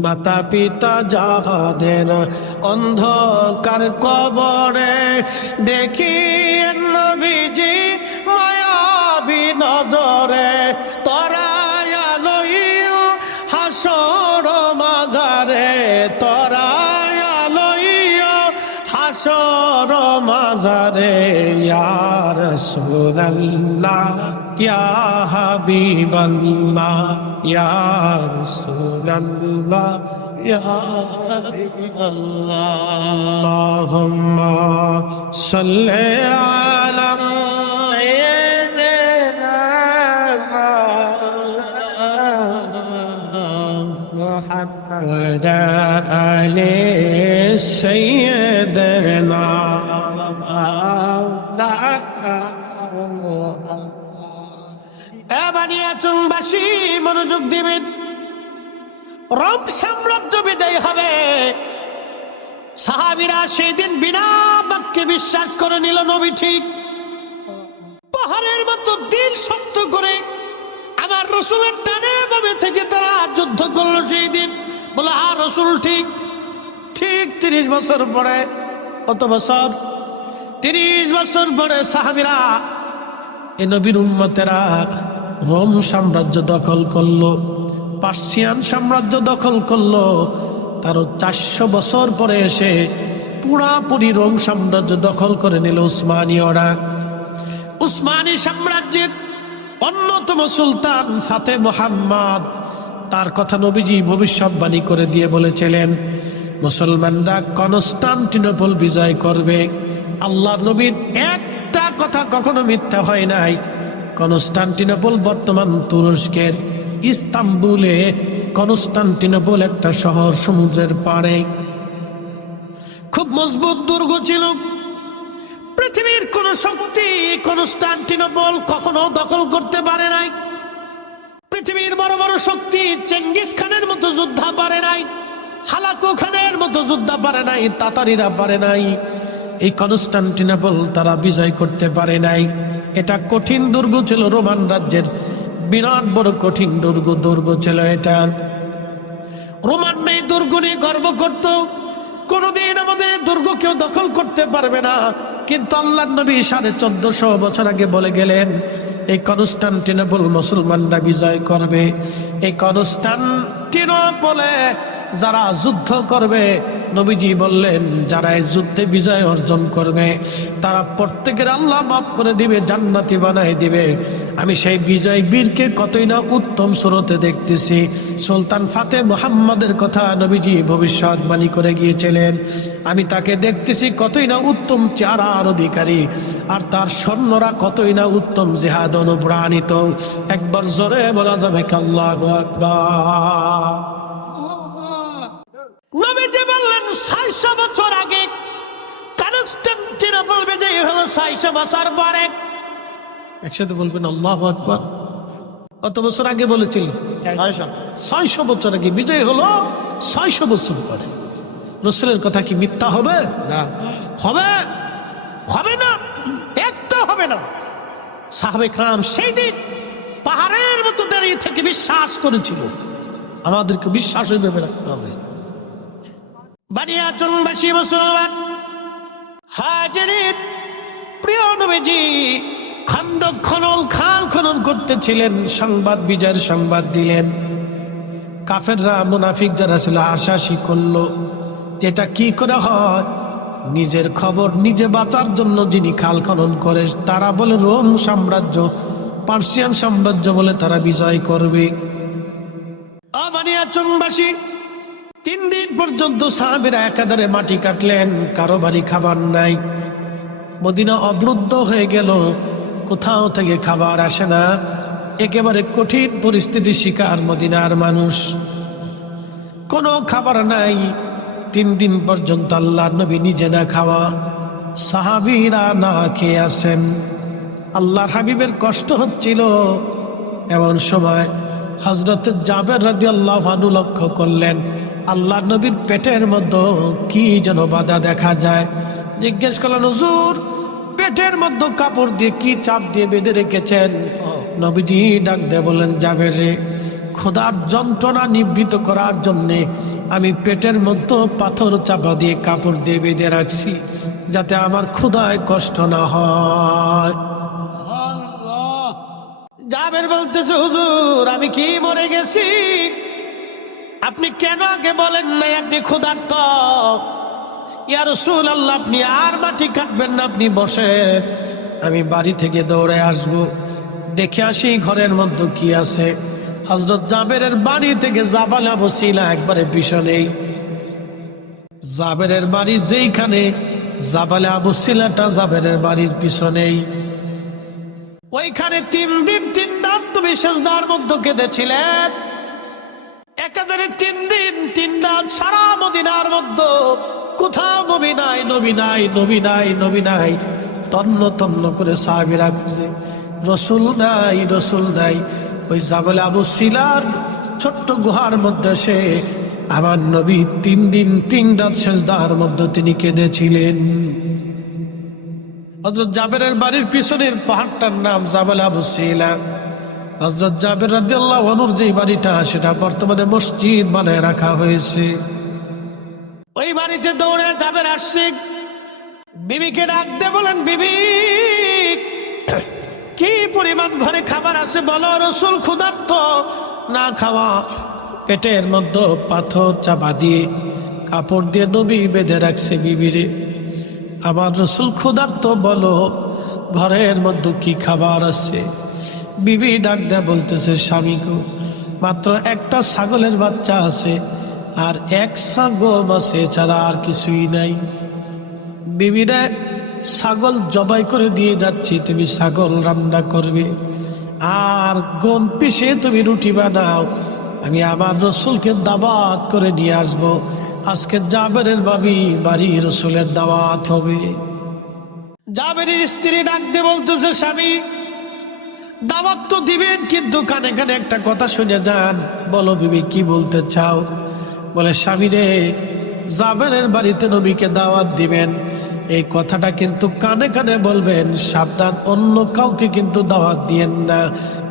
মাতা পিতা যাহাদের অন্ধকার কবরে, দেখি নবীজি মায়াবী নজরে, তরায়া লইও হাসর মাজারে, তরায়া লইও হাসর মাজারে। ইয়া রাসূলুল্লাহ, ইয়া হাবিবাল্লাহ, ইয়া রাসূলুল্লাহ, ইয়া হাবিবাল্লাহ। আল্লাহুম্মা সাল্লি আলা মুহাম্মাদ আলি সাইয়্যিদিনা। বানিয়াচুংবাসী মনোযোগ দিবেন, রোম সাম্রাজ্য বিজয় হবে। সাহাবীরা সেই দিন বিনা বাক্যে বিশ্বাস করে নিল নবী ঠিক। পাহাড়ের মতো দিল শক্ত করে আমার রসুলের ডানে বামে থেকে তারা যুদ্ধ করলো সেই দিন। বলে হ্যাঁ রসুল ঠিক। ঠিক 30 বছর পরে, কত বছর? 30 বছর পরে সাহাবীরা, এ নবীর উম্মতেরা রোম সাম্রাজ্য দখল করলো, পার্সিয়ান সাম্রাজ্য দখল করলো। তারও 400 বছর পরে এসে পুরাপুরি রোম সাম্রাজ্য দখল করে নিল উসমানীয়রা। উসমানী সাম্রাজ্যের অন্যতম সুলতান ফাতে মুহাম্মদ, তার কথা নবীজি ভবিষ্যৎবাণী করে দিয়ে বলেছিলেন মুসলমানরা কনস্টান্টিনোপল বিজয় করবে। আল্লাহ নবীর একটা কথা কখনো মিথ্যা হয় নাই। কনস্টান্টিনোপল বর্তমান তুরস্কের ইস্তাম্বুলে কনস্টান্টিনোপল একটা শহর, সমুদ্রের পাড়ে। মজবুত দুর্গ ছিল। পৃথিবীর কোন শক্তি কনস্টান্টিনোপল কখনো দখল করতে পারে নাই। পৃথিবীর বড় বড় শক্তি চেঙ্গিস খানের মতো যোদ্ধা পারে নাই, হালাকু খানের মতো যোদ্ধা পারে নাই, তাতারিরা পারে নাই। এই কনস্টান্টিনোপল তারা বিজয় করতে পারে নাই। এটা কঠিন দুর্গ ছিল, রোমান রাজ্যের বিরাট বড় কঠিন দুর্গ ছিল এটা। রোমান এই দুর্গ নিয়ে গর্ব করত, কোনদিন আমাদের দুর্গ কেউ দখল করতে পারবে না। কিন্তু আল্লাহর নবী 1450 বছর আগে বলে গেলেন এই কনস্টান্টিনোপল মুসলমানরা বিজয় করবে। এই কনস্টান্টিনোপলে যারা যুদ্ধ করবে, নবীজি বললেন যারা এই যুদ্ধে বিজয় অর্জন করবে তারা প্রত্যেকের আল্লাহ মাফ করে দিবে, জান্নাতি বানায় দিবে। আমি সেই বিজয় বীরকে কতই না উত্তম সুরতে দেখতেছি। সুলতান ফাতে মুহাম্মদের কথা নবীজি ভবিষ্যৎবাণী করে গিয়েছিলেন। আমি তাকে দেখতেছি কতই না উত্তম চেহারার অধিকারী, আর তার সৈন্যরা কতই না উত্তম জিহাদ অনুপ্রাণিত। একবার জোরে বলা যাবে আল্লাহু আকবার। নবীজি বললেন 600 বছর আগে কনস্টান্টিনোপল বিজয় হলো। 600 বছর পরে, একসাথে বলবেন আল্লাহু আকবার। কত বছর আগে বলেছিলেন? 600 বছর আগে বিজয় হলো। 600 বছর পরে রাসূলের কথা কি মিথ্যা হবে? না। হবে? হবে না, একটা হবে না। সাহাবে کرام সেই দিন পাহাড়ের মতো দাঁড়িয়ে থেকে বিশ্বাস করেছিল। আমাদেরকে বিশ্বাস হইবে রাখতে হবে। বানিয়াচংবাসী মুসলমান হাজিরিন, প্রিয় নবীজি খন্দক খনন, খাল খনন করতেছিলেন। সংবাদ, বিজয়ের সংবাদ দিলেন। কাফেররা, মুনাফিক যারা ছিল আশাসী করলো যেটা কি করে হয়। নিজের খবর নিজে বাঁচার জন্য যিনি খাল খনন করে তারা বলে রোম সাম্রাজ্য, পার্সিয়ান সাম্রাজ্য বলে তারা বিজয় করবে। বানিয়াচংবাসী 3 দিন পর্যন্ত সাহাবীরা একাধারে মাটি কাটলেন, কারো বাড়ি খাবার নাই। মদিনা অবরুদ্ধ হয়ে গেল, কোথাও থেকে খাবার আসে না। একেবারে কঠিন পরিস্থিতি শিকার মদিনার মানুষ, কোনো খাবার নাই। 3 দিন পর্যন্ত আল্লাহর নবী নিজে না খাওয়া, সাহাবীরা না খেয়ে আছেন। আল্লাহর হাবিবের কষ্ট হচ্ছিল। এমন সময় হযরত জাবের রাদিয়াল্লাহু আনহু লক্ষ্য করলেন আল্লাহর নবীর পেটের মধ্যে কি যেন বাধা দেখা যায়। জিজ্ঞেস করলেন, হুজুর পেটের মধ্যে কাপড় দিয়ে কি চাপ দিয়ে বেঁধে রেখেছেন? নবীজি ডাক দিয়ে বললেন, জাবের রে, খোদার যন্ত্রণা নিবৃত করার জন্যে আমি পেটের মধ্যে পাথর চাপা দিয়ে কাপড় দিয়ে বেঁধে রাখছি, যাতে আমার ক্ষুধায় কষ্ট না হয়। জাবের বলতেছে, হুজুর আমি কি মরে গেছি? আপনি কেন আগে বলেন নাই আপনি ক্ষুধার্ত? ইয়া রাসূলুল্লাহ, আপনি আর মাটি কাটবেন না, আপনি বসেন, আমি বাড়ি থেকে দৌড়ে আসব, দেখে আসি ঘরের মধ্যে কি আছে। হযরত জাবেরের বাড়ি থেকে জাবাল আবু সিলা একবারে পিছনেই। জাবেরের বাড়ি যেইখানে, জাবাল আবু সিলাটা জাবেরের বাড়ির পিছনেই। ওইখানে 3 দিন 3 রাত তুমি সিজদার মধ্যে কেঁদেছিলেন। একাধারে 3 দিন 3 রাত সারা মদিনার মধ্যে কোথাও নবী নাই, নবী নাই, নবী নাই, নবী নাই। তন্ন তন্ন করে সাহাবীরা খুঁজে, রসুল নাই, রসুল নাই। ওই জাবাল আবু সিলার ছোট্ট গুহার মধ্যে সে আমার নবী 3 দিন 3 রাত সিজদার মধ্যে তিনি কেঁদেছিলেন। হযরত জাবেরের বাড়ির পিছনের পাহাড়টার নাম জাবাল আবু সিলা। হযরত জাবের রাদিয়াল্লাহু আনহুর যে বাড়িটা, সেটা বর্তমানে মসজিদ বানায় রাখা হয়েছে। ওই বাড়িতে দৌড়ে জাবের আসছে, বিবিকে ডাক দিয়ে বলেন, বিবি কি পরিমাণ ঘরে খাবার আছে বলো? রাসূল ক্ষুধার্ত, না খাওয়া। পেটের মধ্যে পাথর চাপা দিয়ে কাপড় দিয়ে নবী বেঁধে রাখছে বিবিরে। আমার রাসূল ক্ষুধার্ত, বলো ঘরের মধ্যে কি খাবার আছে? বিবি ডাক দেয়া বলতেছে, স্বামী গো, মাত্র একটা ছাগলের বাচ্চা আছে আর 1 ছাগল আছে, ছাড়া আর কিছুই নাই। বিবিরা ছাগল জবাই করে দিয়ে যাচ্ছি, তুমি ছাগল রান্না করবে আর গম পিষে তুমি রুটি বানাও, আমি আমার রাসূলকে দাওয়াত করে নিয়ে আসবো। আজকে জাবেরের বাড়ি রসুলের দাওয়াত হবে। জাবেরের স্ত্রী ডাক দিয়ে বলতেছে, স্বামী দাওয়াত তো দিবেন, কিন্তু কানে কানে একটা কথা শুনে যান। বলো বিবি, কি বলতে চাও? বলে, স্বামী রে, জাবেরের বাড়িতে নবীকে দাওয়াত দিবেন, এই কথাটা কিন্তু কানে কানে বলবেন, সাবধান অন্য কাউকে কিন্তু দাওয়াত দিয়েন না,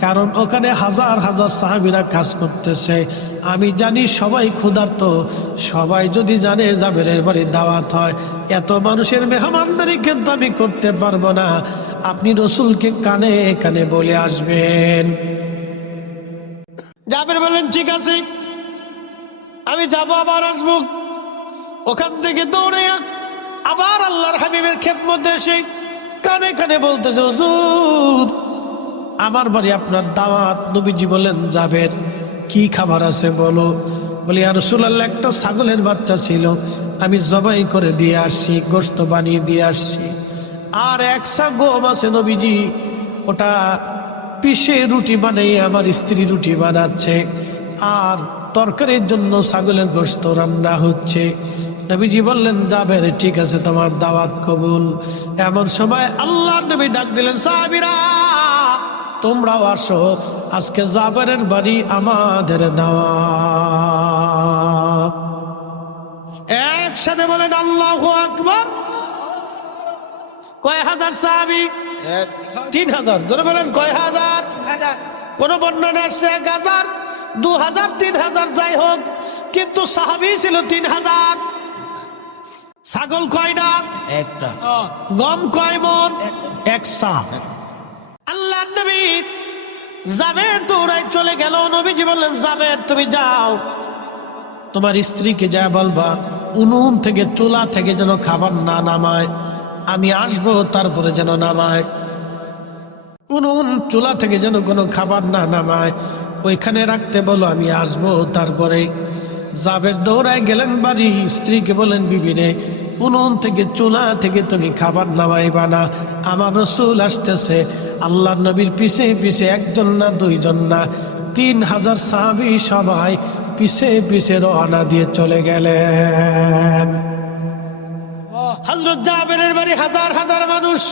কারণ ওখানে হাজার হাজার সাহাবীরা কাজ করতেছে। আমি জানি সবাই ক্ষুধার্ত, সবাই যদি জানে জাবেরের বাড়ির দাওয়াত হয়, এত মানুষের মেহমানদারি কিন্তু আমি করতে পারবো না। আপনি রসুলকে কানে কানে বলে আসবেন। জাবের বলেন, ঠিক আছে, আমি যাবো, আবার আসবো। ওখান থেকে দৌড়ে আবার আল্লাহর হাবিবের খেদমতে এসে কানে কানে বলতেছে, হুজুর আমার বাড়ি আপনার দাওয়াত। নবীজি বলেন, জাবের কি খাবার আছে বলো। বলি, ইয়া রাসূলুল্লাহ, একটা ছাগলের বাচ্চা ছিল, আমি জবাই করে দিয়ে আসছি, গোশত বানিয়ে দিয়ে আসছি, আর এক সা গম আছে নবীজি, ওটা পিষে রুটি বানিয়ে আমার স্ত্রী রুটি বানাচ্ছে, আর তরকারির জন্য ছাগলের গোশত রান্না হচ্ছে। নবীজি বললেন, জাবের ঠিক আছে, তোমার দাওয়াত কবুল। এমন সময় আল্লাহর নবী ডাক দিলেন, সাহাবীরা তোমরাও আসো, আজকে জাবেরের বাড়ি আমাদের দাওয়াত। একসাথে বলেন আল্লাহু আকবার। কয় হাজার সাহাবী? 3000। জোরে বলেন, কয় হাজার? কোন বর্ণনা আসছে 1000, 2000, 3000, যাই হোক, কিন্তু সাহাবী ছিল 3000। ছাগল কয়টা? একটা। গম কয় মন? 1 সা। আল্লাহ নবী জাবের দৌড়ায় চলে গেল। নবীজি বললেন, জাবের তুমি যাও, তোমার স্ত্রীকে যা বলবা উনুন থেকে, চুলা থেকে যেন খাবার না নামায়, আমি আসবো তারপরে যেন নামায়। উনুন চুলা থেকে যেন কোনো খাবার না নামায়, ওইখানে রাখতে বলো, আমি আসবো তারপরে। জাবের দৌড়ায় গেলেন বাড়ি, স্ত্রীকে বলেন, বিবি রে, উনুন থেকে চুলা থেকে তুমি খাবার নামাইবা না, আমার রসুল আসতেছে। আল্লাহ নবীর পিছে পিছে একজন না, দুইজন না, 3000 সাহাবী সবাই পিছে পিছে রওনা দিয়ে চলে গেলেন। হযরত জাবেরের বাড়ি হাজার হাজার মানুষ।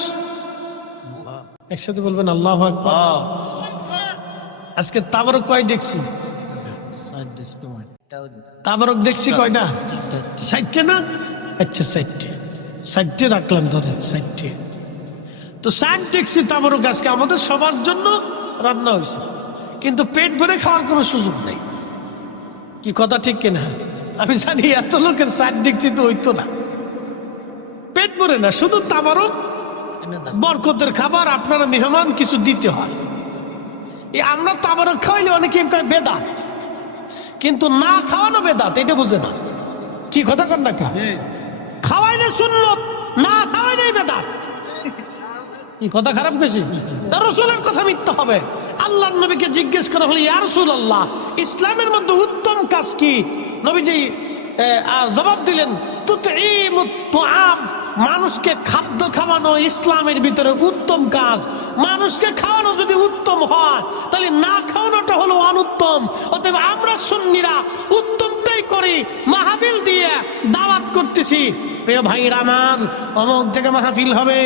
একসাথে বলবেন আল্লাহু আকবার। আজকে তাবারক কয় দেখছি? তাবারক দেখছি কয়টা? 60 না? আচ্ছা 60 রাখলাম, ধরে 60। তো 60 দেখছি তাবারক আজকে আমাদের সবার জন্য রান্না হয়েছে, কিন্তু পেট ভরে খাওয়ার কোনো সুযোগ নেই। কি কথা ঠিক কিনা? আমি জানি এত লোকের 60 দেখছি তো হইতো না, পেট ভরে না, শুধু তাবারক বরকতের খাবার, আপনারা মেহমান কিছু দিতে হয়। এই আমরা তাবারক খাওয়াইলে অনেকে বেদাত, কিন্তু না খাওয়ানো বেদাত, এটা বুঝে না। কি কথা কর না, খাওয়াইলে সুন্নত, না খাওয়াইলে বেদাত। এই কথা খারাপ কইছি? রাসূলের কথা মিথ্যা হবে। আল্লাহর নবীকে জিজ্ঞেস করা হলো, ইয়া রাসূলুল্লাহ, ইসলামের মধ্যে উত্তম কাজ কি? নবীজি জবাব দিলেন, তুতঈমুত তুআম, মানুষকে খাদ্য খাওয়ানো ইসলামের ভিতরে উত্তম কাজ। মানুষকে খাওয়ানো যদি উত্তম হয়, তাহলে না খাওয়ানোটা হলো অনুত্তম। অতএব আমরা সুন্নিরা উত্তমটাই করি, মাহফিল দিয়ে দাওয়াত করতেছি। প্রিয় ভাইরা আমার, অমুক জায়গায় মাহফিল হবে,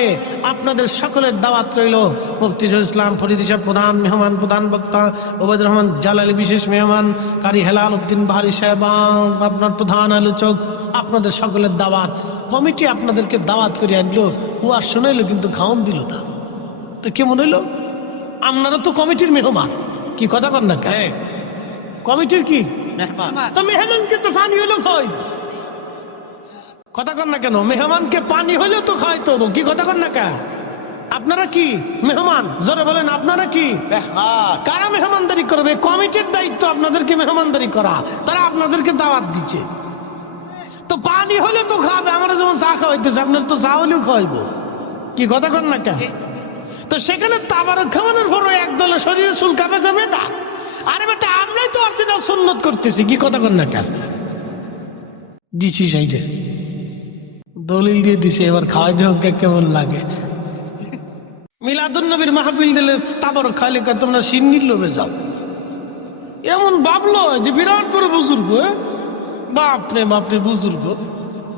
আপনাদের সকলের দাওয়াত রইল। মুফতি শহীদুল ইসলাম ফরিদী সাহেব প্রধান মেহমান, প্রধান বক্তা, ওবায়দুর রহমান জালালী বিশেষ মেহমান, কারি হেলাল উদ্দিন বাহারি সাহেব আপনার প্রধান আলোচক, আপনাদের সকলের দাওয়াত। কমিটি আপনাদেরকে দাওয়াত করে আনলো, ওয়াজ শোনাইলো, কিন্তু খাওয়ান দিল না। তো কেমন হইলো? আপনারা তো কমিটির মেহমান। কি কথা কর না, কমিটির কি তো মেহমানকে তো পানি হইলো খাওয়াই, কথা কর না কেন? মেহমানকে পানি হইলেও তো খাওয়াইতো। কি কথা কর না কে? আপনারা কি মেহমান? জোরে বলেন, আপনারা কি মেহমান? কারা মেহমানদারি করবে? কমিটির দায়িত্ব আপনাদেরকে মেহমানদারি করা, তারা আপনাদেরকে দাওয়াত দিচ্ছে। তো পানি হলে তো খাবে, আমরা যেমন চা খাওয়াইতেছে, আপনার তো চা হলেও খাওয়াইবো। কি কথা কর না কে? তো সেখানে তাবারক খাওয়ানোর পর একদলের শরীরে চুল কাঁপে কাঁপে দা। আরে বেটা, আমরাই তো অরিজিনাল সুন্নত করতেছি। কি কথা কর না কে? দিছি সাইডে দলিল দিয়ে দিছে, এবার খাওয়াই দেহ কেমন লাগে। মিলাদুন নবীর মাহফিল দিলে তাবারক খাইলে তোমরা সিন্নির লোভে যাও, এমন ভাবলো যে বিরাট বড় বুজুর্গ। বাপরে বাপরে, বুজুর্গ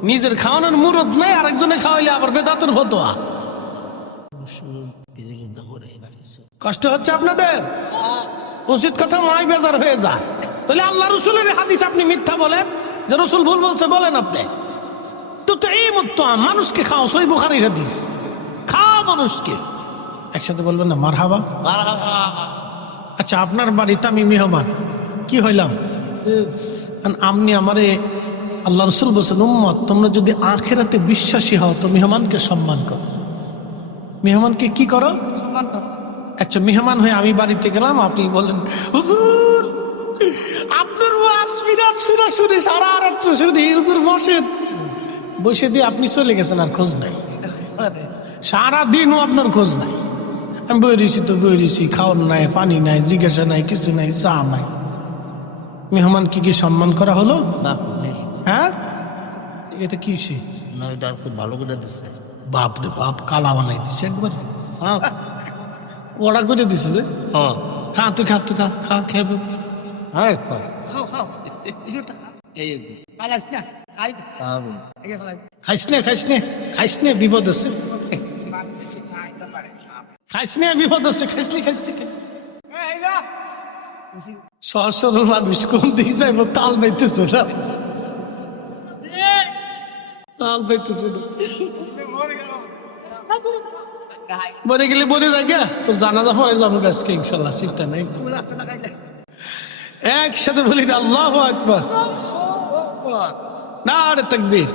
নিজের খাওয়ানোর মুরত নাই, আরেকজনে খাওয়াইলে আবার বেদাতের ফতোয়া। কষ্ট হচ্ছে আপনাদের? উচিত কথা নয়, বেজার হয়ে যায়। তাহলে আল্লাহ রসুলের হাদিস আপনি মিথ্যা বলেন, যে রসুল ভুল বলছে বলেন আপনি। তো এই মত মানুষকে খাও, সই বুখারীর হাদিস, খাও মানুষকে। একসাথে বলবেন না মারহাবা? আচ্ছা, আপনার বাড়িতে আমি মেহমান, কি হইলাম? আপনি আমারে, আল্লাহ রসুল বলছেন উম্মত তোমরা যদি আখিরাতে বিশ্বাসী হও তো মেহমানকে সম্মান করো। মেহমানকে কি করো? সম্মান করো। আচ্ছা, মেহমান হয়ে আমি বাড়িতে গেলাম, আপনি বলেন হুজুর আপনার ওয়াজ বিরাট শুনা শুনি, সারা রাত্র শুনি, হুজুর বসেন। বসে দিয়ে আপনি চলে গেছেন, আর খোঁজ নাই, সারাদিনও আপনার খোঁজ নাই। আমি বই রয়েছি তো বই রয়েছি, খাওয়ার নাই, পানি নাই, জিজ্ঞাসা নাই, কিছু নাই, চা নাই। মেহমান কি সম্মান করা হলো না? হ্যাঁ, এটা কি না, এটা খুব ভালো করে দিচ্ছে। বাপ রে বাপ, কালা বানাই দিচ্ছে একবার, ওরা করে দিচ্ছে যে খা, তুই খা, তুই খা, খা, খেয়ে খাইস নে, খাইস নে, খাইস নে, বিপদ আছে, খাইস নে, বিপদ আছে, খাইস নে, খাইস নে, খাইস নে। সহজ সরল মানুষ কোন দিকে যাইব, তাল পাইতেছে না, তাল পাইতেছে না। বনে গেলে বনে যায় গে, তো জানাজা পরে যাবো আজকে ইনশাল্লাহ, চিন্তা নেই। একসাথে বলি না আল্লাহু আকবার, নারে তাকবীর,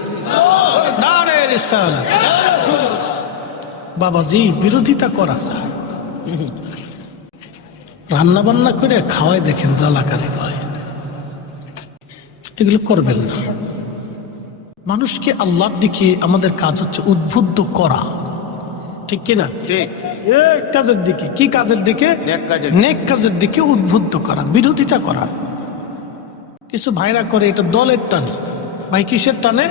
নারে রিসালাত। বাবাজি, বিরোধিতা করা যায়, রান্না বান্না করে খাওয়াই দেখেন জ্বালাকারে কয়, এগুলো করবেন না। মানুষকে আল্লাহর দিকে আমাদের কাজ হচ্ছে উদ্বুদ্ধ করা, ঠিক কিনা? কাজের দিকে, কি কাজের দিকে? নেক কাজের দিকে উদ্বুদ্ধ করা, বিরোধিতা করা। কিছু ভাইরা করে এটা দলের টানে, ভাই কিসের টানে?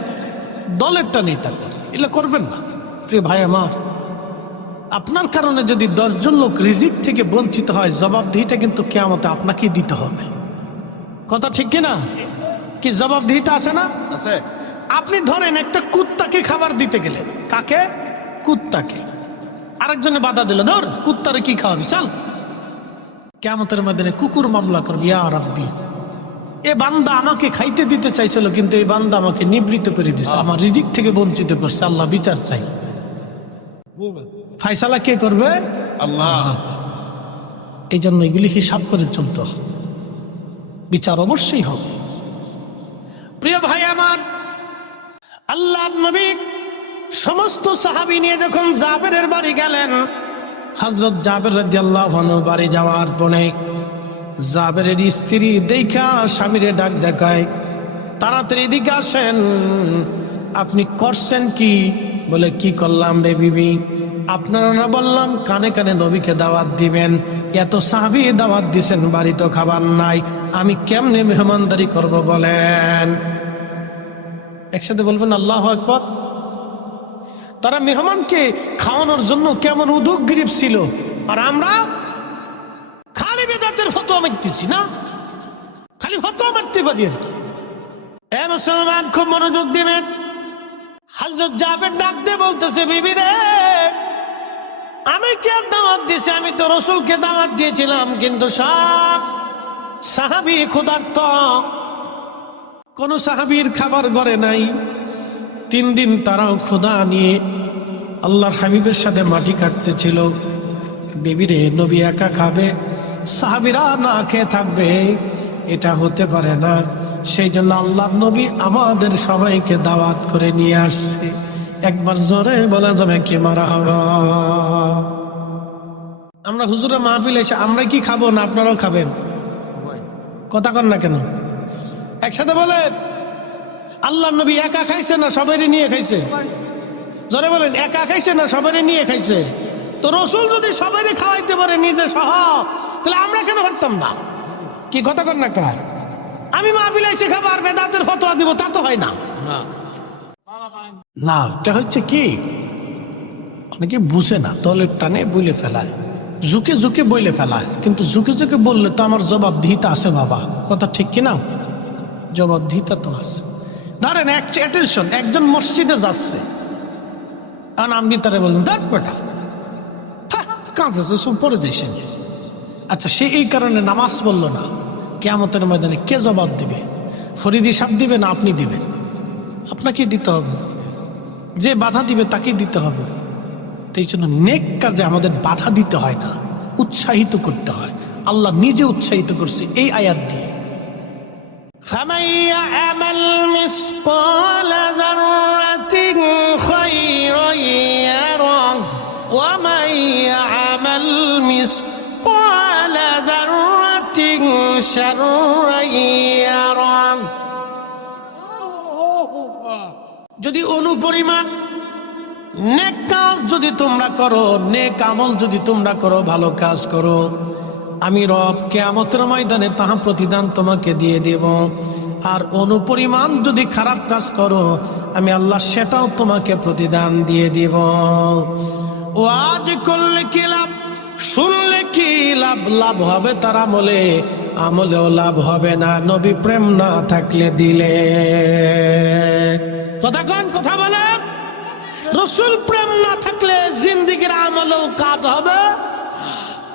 দলের টানে তা করে, এগুলো করবেন না। প্রিয় ভাই আমার, আপনার কারণে যদি 10 জন লোক রিজিক থেকে বঞ্চিত হয়, জবাবদিহিটা কিন্তু কিয়ামতে আপনাকেই দিতে হবে। কথা ঠিক কিনা? কি জবাবদিহিটা আছে না? আছে। আপনি ধরেন একটা কুত্তাকে খাবার দিতে গেলেন, কাকে? কুত্তাকে। আরেকজনে বাধা দিল, ধর কুত্তারে কি খাওয়াবি, চল। কিয়ামতের ময়দানে কুকুর মামলা করবে, ইয়া রাব্বি, এ বান্দা আমাকে খাইতে দিতে চাইছিল, কিন্তু এই বান্দা আমাকে নিবৃত্ত করে দিছে, আমার রিজিক থেকে বঞ্চিত করছে, আল্লাহ বিচার চাই। ফায়সালা কে করবে? আল্লাহ। এই জন্য এগুলি হিসাব করে চলতে হবে, বিচার অবশ্যই হবে। প্রিয় ভাই আমার, আল্লাহর নবী সমস্ত সাহাবী নিয়ে যখন জাবেরের বাড়ি গেলেন, হযরত জাবের রাদিয়াল্লাহু আনহু বাড়ি যাওয়ার পরে জাবেরের স্ত্রী দেখা স্বামীরে ডাক দেখায়, তাড়াতাড়ি এদিকে আসেন, আপনি করছেন কি? বলে কি করলাম রে বিবি? আপনারা না বললাম কানে কানে নবীকে দাওয়াত দিবেন, এত সাহাবী দাওয়াত দিছেন, বাড়ি তো খাবার নাই, আমি কেমনে মেহমানদারি করব বলেন? একসাথে বলবেন আল্লাহু আকবার। তারা মেহমানকে খাওয়ানোর জন্য কেমন উদগ্রীব ছিল, আর আমরা খালি বেদাতের ফতোয়া মারতেছি না, খালি ফতোয়া মারতে পারি আর কি। এ মুসলমান, খুব মনোযোগ দিবেন। হযরত জাবের ডাক দিয়ে বলতেছে, বিবি রে, আমি কি আর দাওয়াত দিয়েছি? আমি তো রাসূলকে দাওয়াত দিয়েছিলাম, কিন্তু সব সাহাবী ক্ষুধার্ত, কোন সাহাবীর খাবার ঘরে নাই। 3 দিন তারাও ক্ষুধা নিয়ে আল্লাহর হাবিবের সাথে মাটি কাটতেছিল। বিবি রে, নবী একা খাবে, সাহাবীরা না খেয়ে থাকবে, এটা হতে পারে না। সেই জন্য আল্লাহর নবী আমাদের সবাইকে দাওয়াত করে নিয়ে আসছে। একবার জোরে বলা যাবে কি মারহাবা? আমরা হুজুরের মাহফিলে এসে আমরা কি খাবো না আপনারাও খাবেন? কথা কন না কেন? একসাথে বলেন, আল্লাহর নবী একা খাইছে না সবাইরে নিয়ে খাইছে? জোরে বলেন, একা খাইছে না সবাইরে নিয়ে খাইছে? তো রাসূল যদি সবাইরে খাওয়াইতে পারে নিজে সহ, তাহলে আমরা কেন পারতাম না? কি কথা কন না কা? আমি মাহফিলে এসে খাবো আর বেদাতের ফতোয়া দিব, তা তো হয় না। না, এটা হচ্ছে কি, অনেকে বুঝে না, দলের টানে বলে ফেলায়, ঝুঁকে ঝুঁকে বলে ফেলায়। কিন্তু ঝুঁকে ঝুঁকে বললে তো আমার জবাবদিহিতা আছে বাবা, কথা ঠিক কিনা? জবাবদিহিতা তো আছে। ধরেন অ্যাটেনশন, একজন মসজিদে যাচ্ছে, আর আপনি তারা বললেন দেখ বেটা, হ্যাঁ কাজ আছে সব পরে যাইছে। আচ্ছা, সে এই কারণে নামাজ পড়লো না, কিয়ামতের ময়দানে কে জবাব দিবে? ফরিদি সাহেব দিবে না আপনি দিবেন? আপনাকে দিতে হবে। যে বাধা দিবে তাকে দিতে হবে। তো এই জন্য নেক কাজে আমাদের বাধা দিতে হয় না, উৎসাহিত করতে হয়। আল্লাহ নিজে উৎসাহিত করছে এই আয়াত দিয়ে। فَمَن يَعْمَلْ مِثْقَالَ ذَرَّةٍ خَيْرًا يَرَهُ وَمَن يَعْمَلْ مِثْقَالَ ذَرَّةٍ شَرًّا يَرَهُ। যদি অনুপরিমাণ নেক কাজ যদি তোমরা করো, নেক আমল যদি তোমরা করো, ভালো কাজ করো, আমি রব কিয়ামতের ময়দানে তাহা প্রতিদান তোমাকে দিয়ে দেব। আর অনুপরিমাণ যদি খারাপ কাজ করো, আমি আল্লাহ সেটাও তোমাকে প্রতিদান দিয়ে দিব। ও আজ করলে কি লাভ, শুনলে কি লাভ? লাভ হবে তার আমলে, আমলেও লাভ হবে না নবী প্রেম না থাকলে দিলে। কথা কন, কথা বলেন। রসুল প্রেম না থাকলে জিন্দিগির আমলেও কাজ হবে।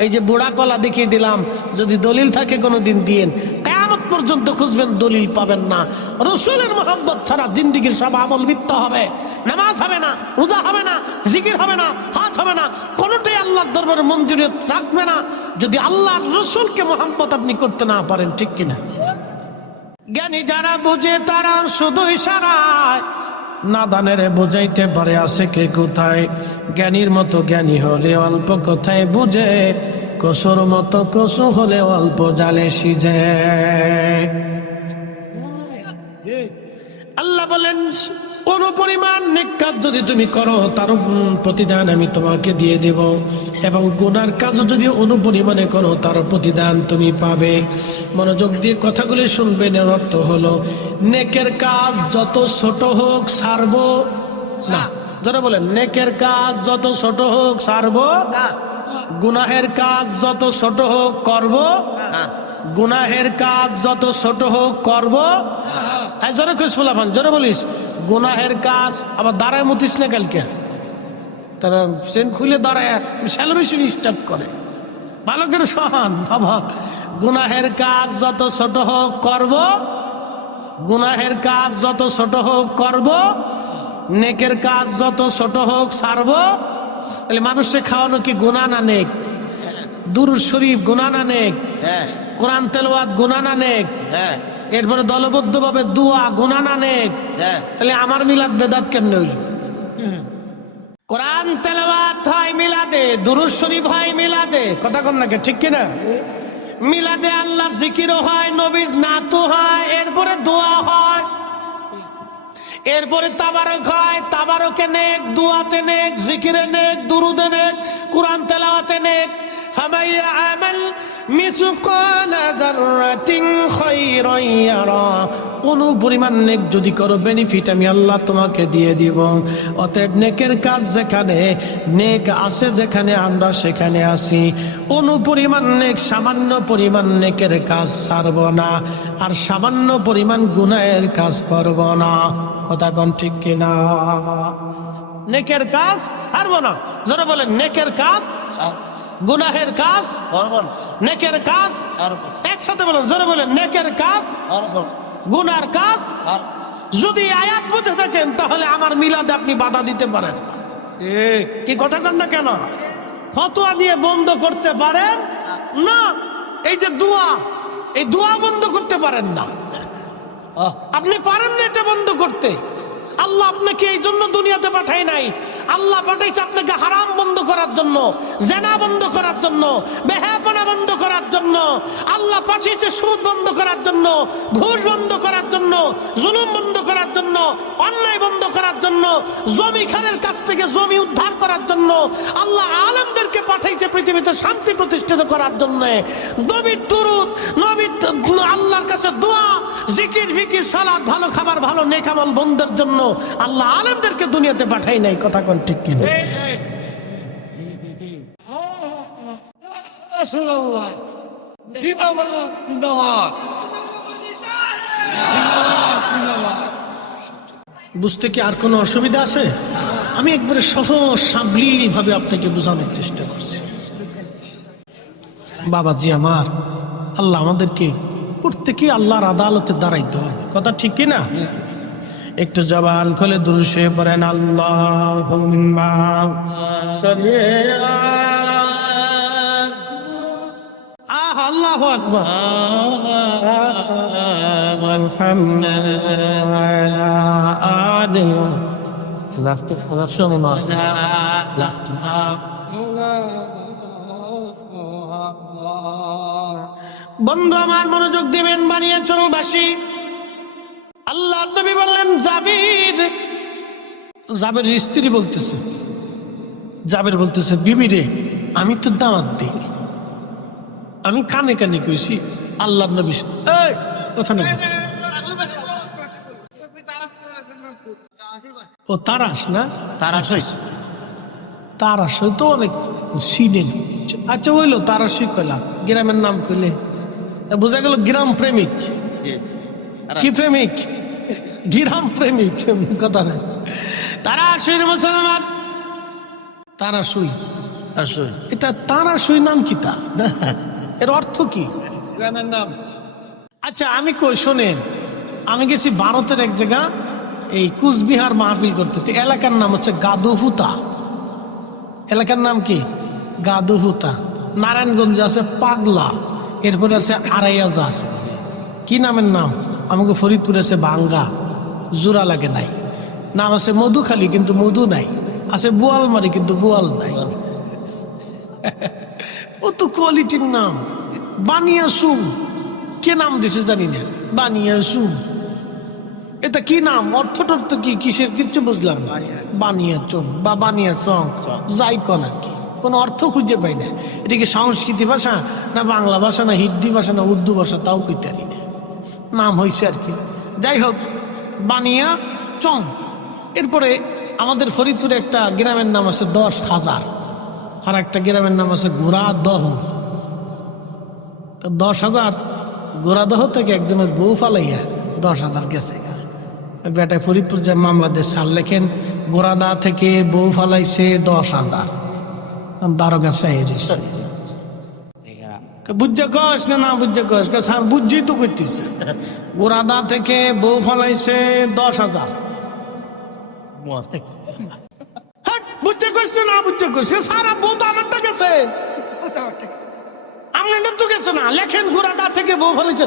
এই যে বুড়া কলা দেখিয়ে দিলাম, যদি দলিল থাকে কোনোদিন দিন, কিয়ামত পর্যন্ত খুঁজবেন দলিল পাবেন না। রসুলের মোহাম্মত ছাড়া জিন্দিগির সব আমল মিথ্যা হবে। নামাজ হবে না, রোজা হবে না, জিকির হবে না, হাত হবে না, কোনোটাই আল্লাহর দরবারে মঞ্জুরি রাখবে না যদি আল্লাহর রসুলকে মোহাম্মত আপনি করতে না পারেন, ঠিক কিনা? জ্ঞানী যারা বুঝে তারা শুধু ইশারায়, নাদানের বোঝাইতে পারে আছে কে কোথায়। জ্ঞানীর মতো জ্ঞানী হলে অল্প কথায় বুঝে, কসুর মতো কসু হলে অল্প জালে সিজে। আল্লাহ বলেন অনুপরিমাণ নেক কাজ যদি তুমি করো, তার প্রতিদান আমি তোমাকে দিয়ে দেব, এবং গুনার কাজ যদি অনুপরিমাণে করো, তার প্রতিদান তুমি পাবে। মনোযোগ দিয়ে কথাগুলি শুনবেন। এর অর্থ হলো নেকের কাজ যত ছোট হোক ছাড়বো না। যারা বলেন নেকের কাজ যত ছোট হোক ছাড়বো না, গুনাহের কাজ যত ছোট হোক করব, গুনাহের কাজ যত ছোট হোক করব। জোরে খুশ বলাফান, জোরে বলিস গুনাহের কাজ। আবার দাঁড়ায় মুতিস না কালকে, তারা সেন খুলে দাঁড়ায় সেলিব্রেশন স্টার্ট করে। ভালো করে সহান বাবা, গুনাহের কাজ যত ছোট হোক করব, গুনাহের কাজ যত ছোট হোক করব, নেকের কাজ যত ছোট হোক ছাড়ব। তাহলে মানুষকে খাওয়ানো কি গুনাহ না নেক? দুরূদ শরীফ গুনাহ না নেক? কোরআন তেলাওয়াত গুনাহ না নেক? এরপরে দলবদ্ধ ভাবে দোয়া গুনাহ না নেক? তাহলে আমার মিলাদ বেদাত কেমনে হইল? কোরআন তেলাওয়াত হয় মিলাদে, দুরূদ শরীফ হয় মিলাদে, কথা কন না, ঠিক কিনা? মিলাদে আল্লাহর জিকিরও হয়, নবীর নাতও হয়, এরপরে দোয়া হয়, এরপরে তাবারক হয়, তাবারকে নেক, দুয়াতে নেক, জিকিরে নেক, দুরুদে নেক, কোরআন তেলাওয়াতে নেক। ফামান ইয়ামাল মিসকালা যাররাতিন খায়রান ইয়ারা। অনুপরিমাণ নেক যদি করো, বেনিফিট আমি আল্লাহ তোমাকে দিয়ে দিব। অতএব নেকের কাজ যেখানে নেক আছে, যেখানে আমরা সেখানে আছি। অনুপরিমাণ নেক, সামান্য পরিমাণ নেকের কাজ ছাড়ব না, আর সামান্য পরিমাণ গুনাহের কাজ করব না। কথা কোন ঠিক কিনা? নেকের কাজ ছাড়ব না। যারা বলেন নেকের কাজ, গুনাহের কাজ, নেকের কাজ, একসাথে বলেন, জোরে বলেন নেকের কাজ, গুনার কাজ। যদি আয়াত বুঝে থাকেন তাহলে আমার মিলাদে আপনি বাধা দিতে পারেন, কি কথা কন না কেন? ফতোয়া দিয়ে বন্ধ করতে পারেন না। এই যে দোয়া, এই দোয়া বন্ধ করতে পারেন না, আপনি পারেন না এটা বন্ধ করতে। আল্লাহ আপনাকে এই জন্য দুনিয়াতে পাঠায় নাই। আল্লাহ পাঠাইছে আপনাকে হারাম বন্ধ করার জন্য, জেনা বন্ধ করার জন্য, বেহায়াপনা বন্ধ করার জন্য। আল্লাহ পাঠিয়েছে সুদ বন্ধ করার জন্য, ঘুষ বন্ধ করার জন্য, জুলুম বন্ধ করার জন্য, অন্যায় বন্ধ করার জন্য, জমিখানের কাছ থেকে জমি উদ্ধার করার জন্য। আল্লাহ আলেমদেরকে পাঠাইছে পৃথিবীতে শান্তি প্রতিষ্ঠিত করার জন্য। নবীর দুরূদ, নবীর আল্লাহর কাছে দোয়া, জিকির, ফিকির, সালাত, ভালো খাবার, ভালো নেক আমল বন্ধের জন্য আল্লাহ আলেমদেরকে দুনিয়াতে পাঠাই নাই। কথা কোন ঠিক কিনা? বুঝতে কি আর কোনো অসুবিধা আছে? আমি একবারে সহজ সাবলীল ভাবে আপনাকে বোঝানোর চেষ্টা করছি। বাবাজি আমার, আল্লাহ আমাদেরকে প্রত্যেকে আল্লাহর আদালতে দাঁড়াইতে হয়, কথা ঠিক কি না? একটু জবান খুলে দুরূদ শরীফ পড়েন, আল্লাহুম্মা সাল্লি আল্লাহু আকবার বন্ধু আমার মনোযোগ দিবেন। বানিয়াচংবাসী আল্লাহ নবী বললেন, জাবেরের স্ত্রী বলতেছে, জাবের বলতেছে, বিবি রে আমি তো দাওয়াত দিইনি, আমি কানে কানে কইছি আল্লাহ নবী। এই কথা না, ও তারাস না, তারাস হয়েছে, তারাস হয়তো অনেক সিনেন। আচ্ছা হইলো তারাসই কইলাম, গ্রামের নাম কইলে বোঝা গেল গ্রাম প্রেমিক। কি প্রেমিক? গ্রাম প্রেমিক, কথা নাই। তারাসই মুসলমান, তারাসই, এটা তারাসই নাম কি? তা এর অর্থ কি? গ্রামের নাম। আচ্ছা আমি কই শোনেন, আমি গেছি ভারতের এক জায়গা এই কুচবিহার মাহফিল করতে, এলাকার নাম হচ্ছে গাদুহুতা। এলাকার নাম কি? গাদুহুতা। নারায়ণগঞ্জে আছে পাগলা, এরপরে আছে ২৫০০। কি নামের নাম? আমাকে ফরিদপুরে আছে বাঙ্গা, জোড়া লাগে নাই। নাম আছে মধুখালী, কিন্তু মধু নাই। আছে বোয়ালমারি, কিন্তু বোয়াল নাই। ও তো কোয়ালিটির নাম। বানিয়াচং কে নাম দিছে জানি না, বানিয়াচং এটা কি নাম? অর্থ কি, কিসের? কিচ্ছু বুঝলাম না। বানিয়াচং বা বানিয়াচং যাই কন আর কি, কোনো অর্থ খুঁজে পাই না। এটা কি সংস্কৃতি ভাষা না বাংলা ভাষা না হিন্দি ভাষা না উর্দু ভাষা, তাও কইতে পারি না। নাম হয়েছে আর কি। যাই হোক, বানিয়াচং। এরপরে আমাদের ফরিদপুরে একটা গ্রামের নাম আছে ১০,০০০, আর একটা গ্রামের নাম আছে গোড়াদহ। ১০,০০০ গোড়াদহ থেকে একজনের বউ ফালাইয়া ১০,০০০ গেছে। বেটায় ফরিদপুর যে মামলাদের সাল লেখেন, গোড়াদা থেকে বউ ফালাইছে ১০,০০০। দারোগা সাহেব বুঝে কস না বুঝে কস, স্যার বুঝছি তো করতেছে। গোড়াদা থেকে বউ ফালাইছে ১০,০০০। বুঝতে কস না বুঝতে কস, সারা বউ তো আমারটা গেছে, আপনার তো গেছে না। লেখেন গোড়াদা থেকে বউ ফালাইছে,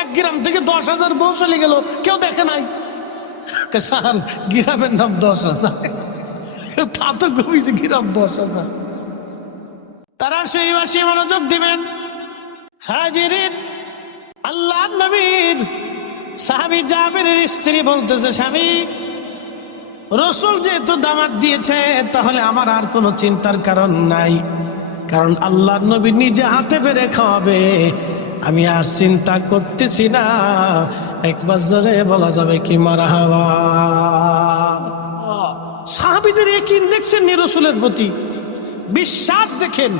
এক গ্রাম থেকে ১০,০০০ বউ চলে গেল, কেউ দেখে নাই। স্যার গ্রামের নাম ১০,০০০, তা তো কমিছে গ্রাম ১০,০০০। তারা সেই মাসে মনোযোগ দিবেন। হাজিরিন, আল্লাহ নবীর সাহাবী জাবেরের স্ত্রী বলতেছে, স্বামী রাসূল যেহেতু দাওয়াত দিয়েছে, তাহলে আমার আর কোনো চিন্তার কারণ নাই, কারণ আল্লাহ নবী নিজে হাতে পেরে খাওয়াবে, আমি আর চিন্তা করতেছি না। একবার জোরে বলা যাবে কি মারহাবা। সাহাবীদের একই দেখছেন রাসূলের প্রতি বিশ্বাস দেখেন,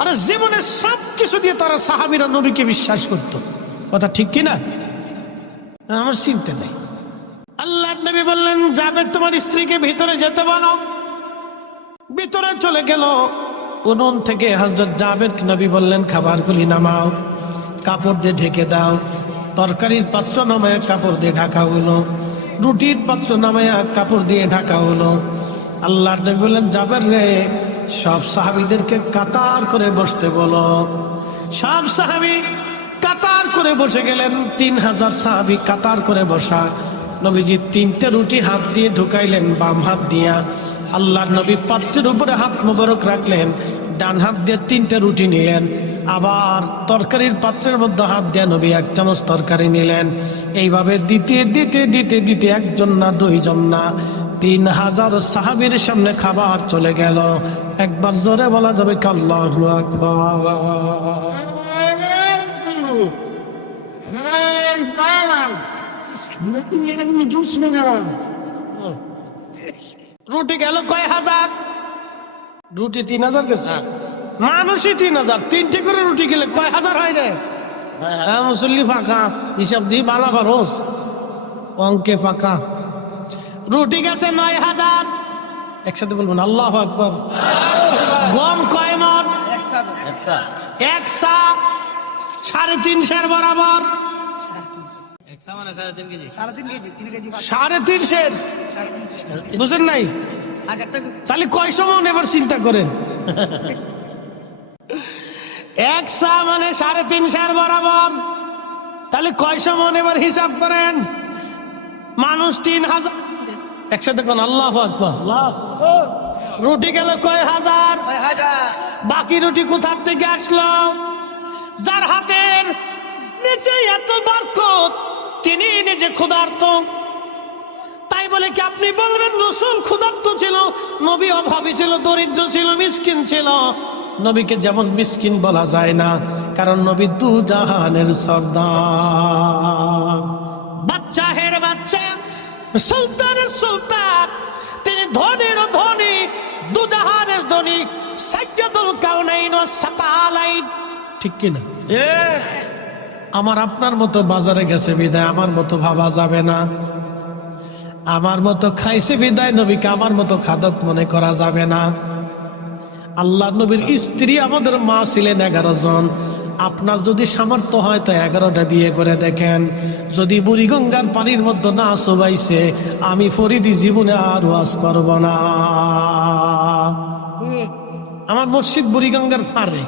আরে জীবনের সব কিছু দিয়ে তারা সাহাবীরা নবীকে বিশ্বাস করত, কথা ঠিক কিনা? আমার চিন্তা নেই। আল্লাহর নবী বললেন, জাবের তোমার স্ত্রীকে ভিতরে যেতে বলো। ভিতরে চলে গেল। উনুন থেকে হযরত জাবের নবী বললেন, খাবারগুলি নামাও, কাপড় দিয়ে ঢেকে দাও। তরকারির পাত্র নামায়া কাপড় দিয়ে ঢাকা হলো, রুটির পাত্র নামায়া কাপড় দিয়ে ঢাকা হলো। আল্লাহর নবী বললেন, জাবের রে, সব সাহাবীদেরকে কাতার করে বসতে বলো। সব সাহাবী কাতার করে বসে গেলেন। ৩,০০০ সাহাবী কাতার করে বসা। নবীজি ৩টে রুটি হাত দিয়ে ঢুকাইলেন বাম হাত দিয়া। আল্লাহর নবী পাত্রের উপরে হাত মোবারক রাখলেন, ডান হাত দিয়ে ৩টে রুটি নিলেন। আবার তরকারির পাত্রের মধ্যে হাত দিয়ে নবী ১ চামচ তরকারি নিলেন। এইভাবে দিতে দিতে দিতে দিতে একজন না দুইজন না ৩,০০০ সাহাবীর সামনে খাবার চলে গেল। একবার জোরে বলা যাবে কি আল্লাহু আকবার। রুটি গেল কয় হাজার? রুটি ৩,০০০ গেছে, মানুষই ৩,০০০। ৩টে করে রুটি গেলে কয় হাজার হয় রে? হ্যাঁ মুসল্লি ফাঁকা, হিসাব দিয়ে বালা খরচ, অঙ্কে ফাঁকা। রুটি গেছে 9,000, একসাথে বলবেন আল্লাহু আকবার। গম কয় মণ? এক সা, 3.5 বরাবর। 3.5 বুঝেন নাই? তাহলে কয় সমান এবার চিন্তা করেন। 1 সা মানে 3.5 বরাবর, তাহলে কয় সমান এবার হিসাব করেন। মানুষ 3,000, একসাথে কোন আল্লাহু আকবার। রুটি গেল কয় হাজার, বাকি রুটি কোথার থেকে আসলো? যার হাতের নিচে এত বরকত, তিনি নিজে ক্ষুধার্ত। তাই বলে কি আপনি বলবেন রাসূল ক্ষুধার্ত ছিল? নবী অভাবী ছিল, দরিদ্র ছিল, মিসকিন ছিল। নবীকে যেমন মিসকিন বলা যায় না, কারণ নবী দু জাহানের সর্দার, বাদশাহের বাদশা, সুলতানের সুলতান। তিনি ধনীর ধনী, দু জাহানের ধনী, সাইয়্যিদুল কাউনাইন ওয়াস সাকালাইন। ঠিক কিনা? আমার আপনার মতো বাজারে গেছে বিদায় আমার মতো ভাবা যাবে না, আমার মতো খাইছে বিদায় নবীকে আমার মতো খাদক মনে করা যাবে না। আল্লাহ নবীর স্ত্রী আমাদের মা ছিলেন 11 জন। আপনার যদি সামর্থ্য হয় তো 11টা বিয়ে করে দেখেন। যদি বুড়িগঙ্গার পানির মধ্যে না চুবাইছে, আমি ফরিদি জীবনে আর ওয়াজ করব না। আমার মসজিদ বুড়িগঙ্গার পারে,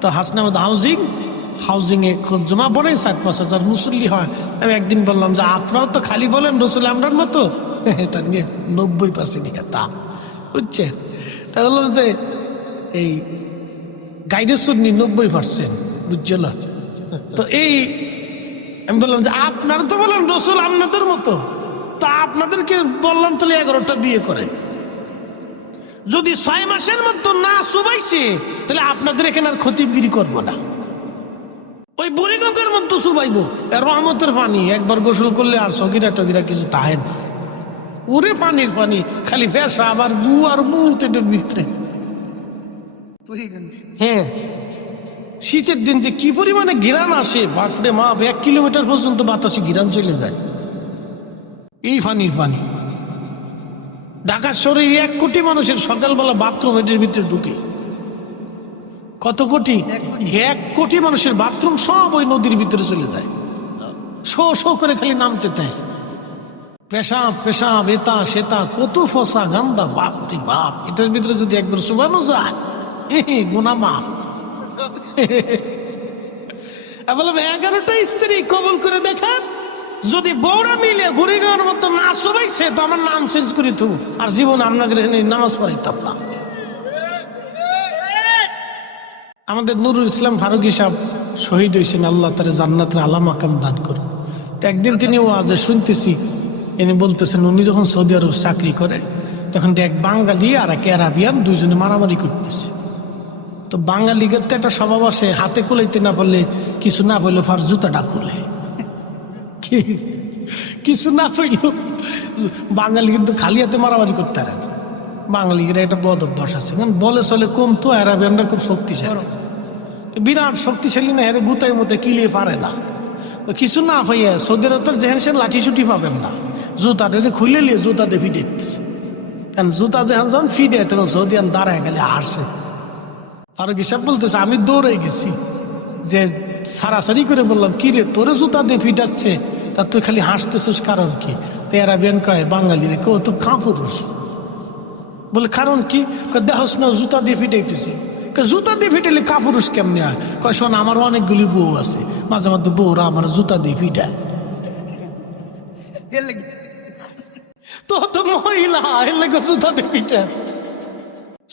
তো হাসনাবাদ হাউজিং এ জমা পড়ে 4-5 হাজার মুসল্লি হয়। আমি একদিন বললাম যে আপনারা তো খালি বলেন রসুল আমরার মতো, তার নিয়ে 90% তা বুঝছেন। তা বললাম যে এই গাইডের শুনি 90%, বুঝছিল? তো এই আমি বললাম যে আপনারা তো বলেন রসুল আপনাদের মতো, তা আপনাদেরকে বললাম তাহলে 11টা বিয়ে করে। যদি 6 মাসের মতো না সুবাইছে, তাহলে আপনাদের এখানে আর খতিবগিরি করবো না। ওই বুড়িগঙ্গার মতো সুবাইবো, রহমতের পানি, একবার গোসল করলে আর সগিরা টগিরা কিছু তাহে না। ওরে পানির পানি, খালি ফেসা আবার গু আর মুতের ভিতরে। হ্যাঁ, শীতের দিন যে কি পরিমাণে ঘিরান আসে, বাপরে মা, 1 কিলোমিটার পর্যন্ত বাতাসে ঘিরান চলে যায় এই পানির পানি। ঢাকা শহরে 1 কোটি মানুষের সকালবেলা বাথরুম এটির ভিতরে ঢুকে। কত কোটি? 1 কোটি মানুষের বাথরুম সব ওই নদীর ভিতরে চলে যায়, শো শো করে খালি নামতে দেয়। পেশাব পেশাব, এটা সেটা, কত ফসা গান্দা, বাপরে বাপ। এটার ভিতরে যদি একবার শুবানো যায়, গুনাহ মাফ। বললাম 11টা স্ত্রী কবুল করে দেখেন। যদি বউরা মিলে বুড়িগঙ্গার মতো না শুবাইছে, তো আমার নাম চেঞ্জ করে থু, আর জীবন আপনাদের নামাজ পড়াইতাম না। আমাদের নুরুল ইসলাম ফারুকী সাহেব শহীদ হয়েছেন, আল্লাহ তার জান্নাতের আলা মাকাম দান করুন। তো একদিন তিনি ওয়াজে শুনতেছি, এনে বলতেছেন উনি যখন সৌদি আরব চাকরি করে, তখন এক বাঙালি আর এক আরাবিয়ান দুইজনে মারামারি করতেছে। তো বাঙালিদের তো একটা স্বভাব আসে, হাতে কুলাইতে না পারলে, কিছু না বললে ফার জুতাটা খুলে, কিছু না পাইল। বাঙালি কিন্তু খালি হাতে মারামারি করতে পারে না। বাঙালিরা একটা বদ অভ্যাস আছে, বলে চলে কম, তো আরাবিয়ানরা খুব শক্তিশালী, বিরাট শক্তিশালী না, হেরে গুতাই মতে কিলিয়ে পারে না। কিছু না পাইয়া সৌদি আরব যেহেন সে লাঠি ছুটি পাবেন না, জুতা খুলে নিয়ে জুতাতে ফিটে দিচ্ছে। কারণ জুতা যখন ফিটে, তখন সৌদিয়ান দাঁড়ায় গেলে হাসে। ফারুক সাহেব বলতেছে আমি দৌড়ে গেছি, যে সারাসারি করে বললাম কি রে, তোরে জুতা দিয়ে ফিটাচ্ছে, তা তুই খালি হাসতেছিস, কারণ কি? তো আরাবিয়ান কয় বাঙালি রে, কেউ তো কাপুরুষ। বলে কারণ কি? দেহস না জুতা দিয়ে ফিটাইতেছি। জুতা দিয়ে ফিটাইলে কাপুরুষ কেমনি হয়? কয় শোন, আমার অনেকগুলি বউ আছে, মাঝে মাঝে বউরা আমার জুতা দিয়ে ফিটায়। তো তো মহিলা এর লাগে জুতা দিয়ে ফিটায়।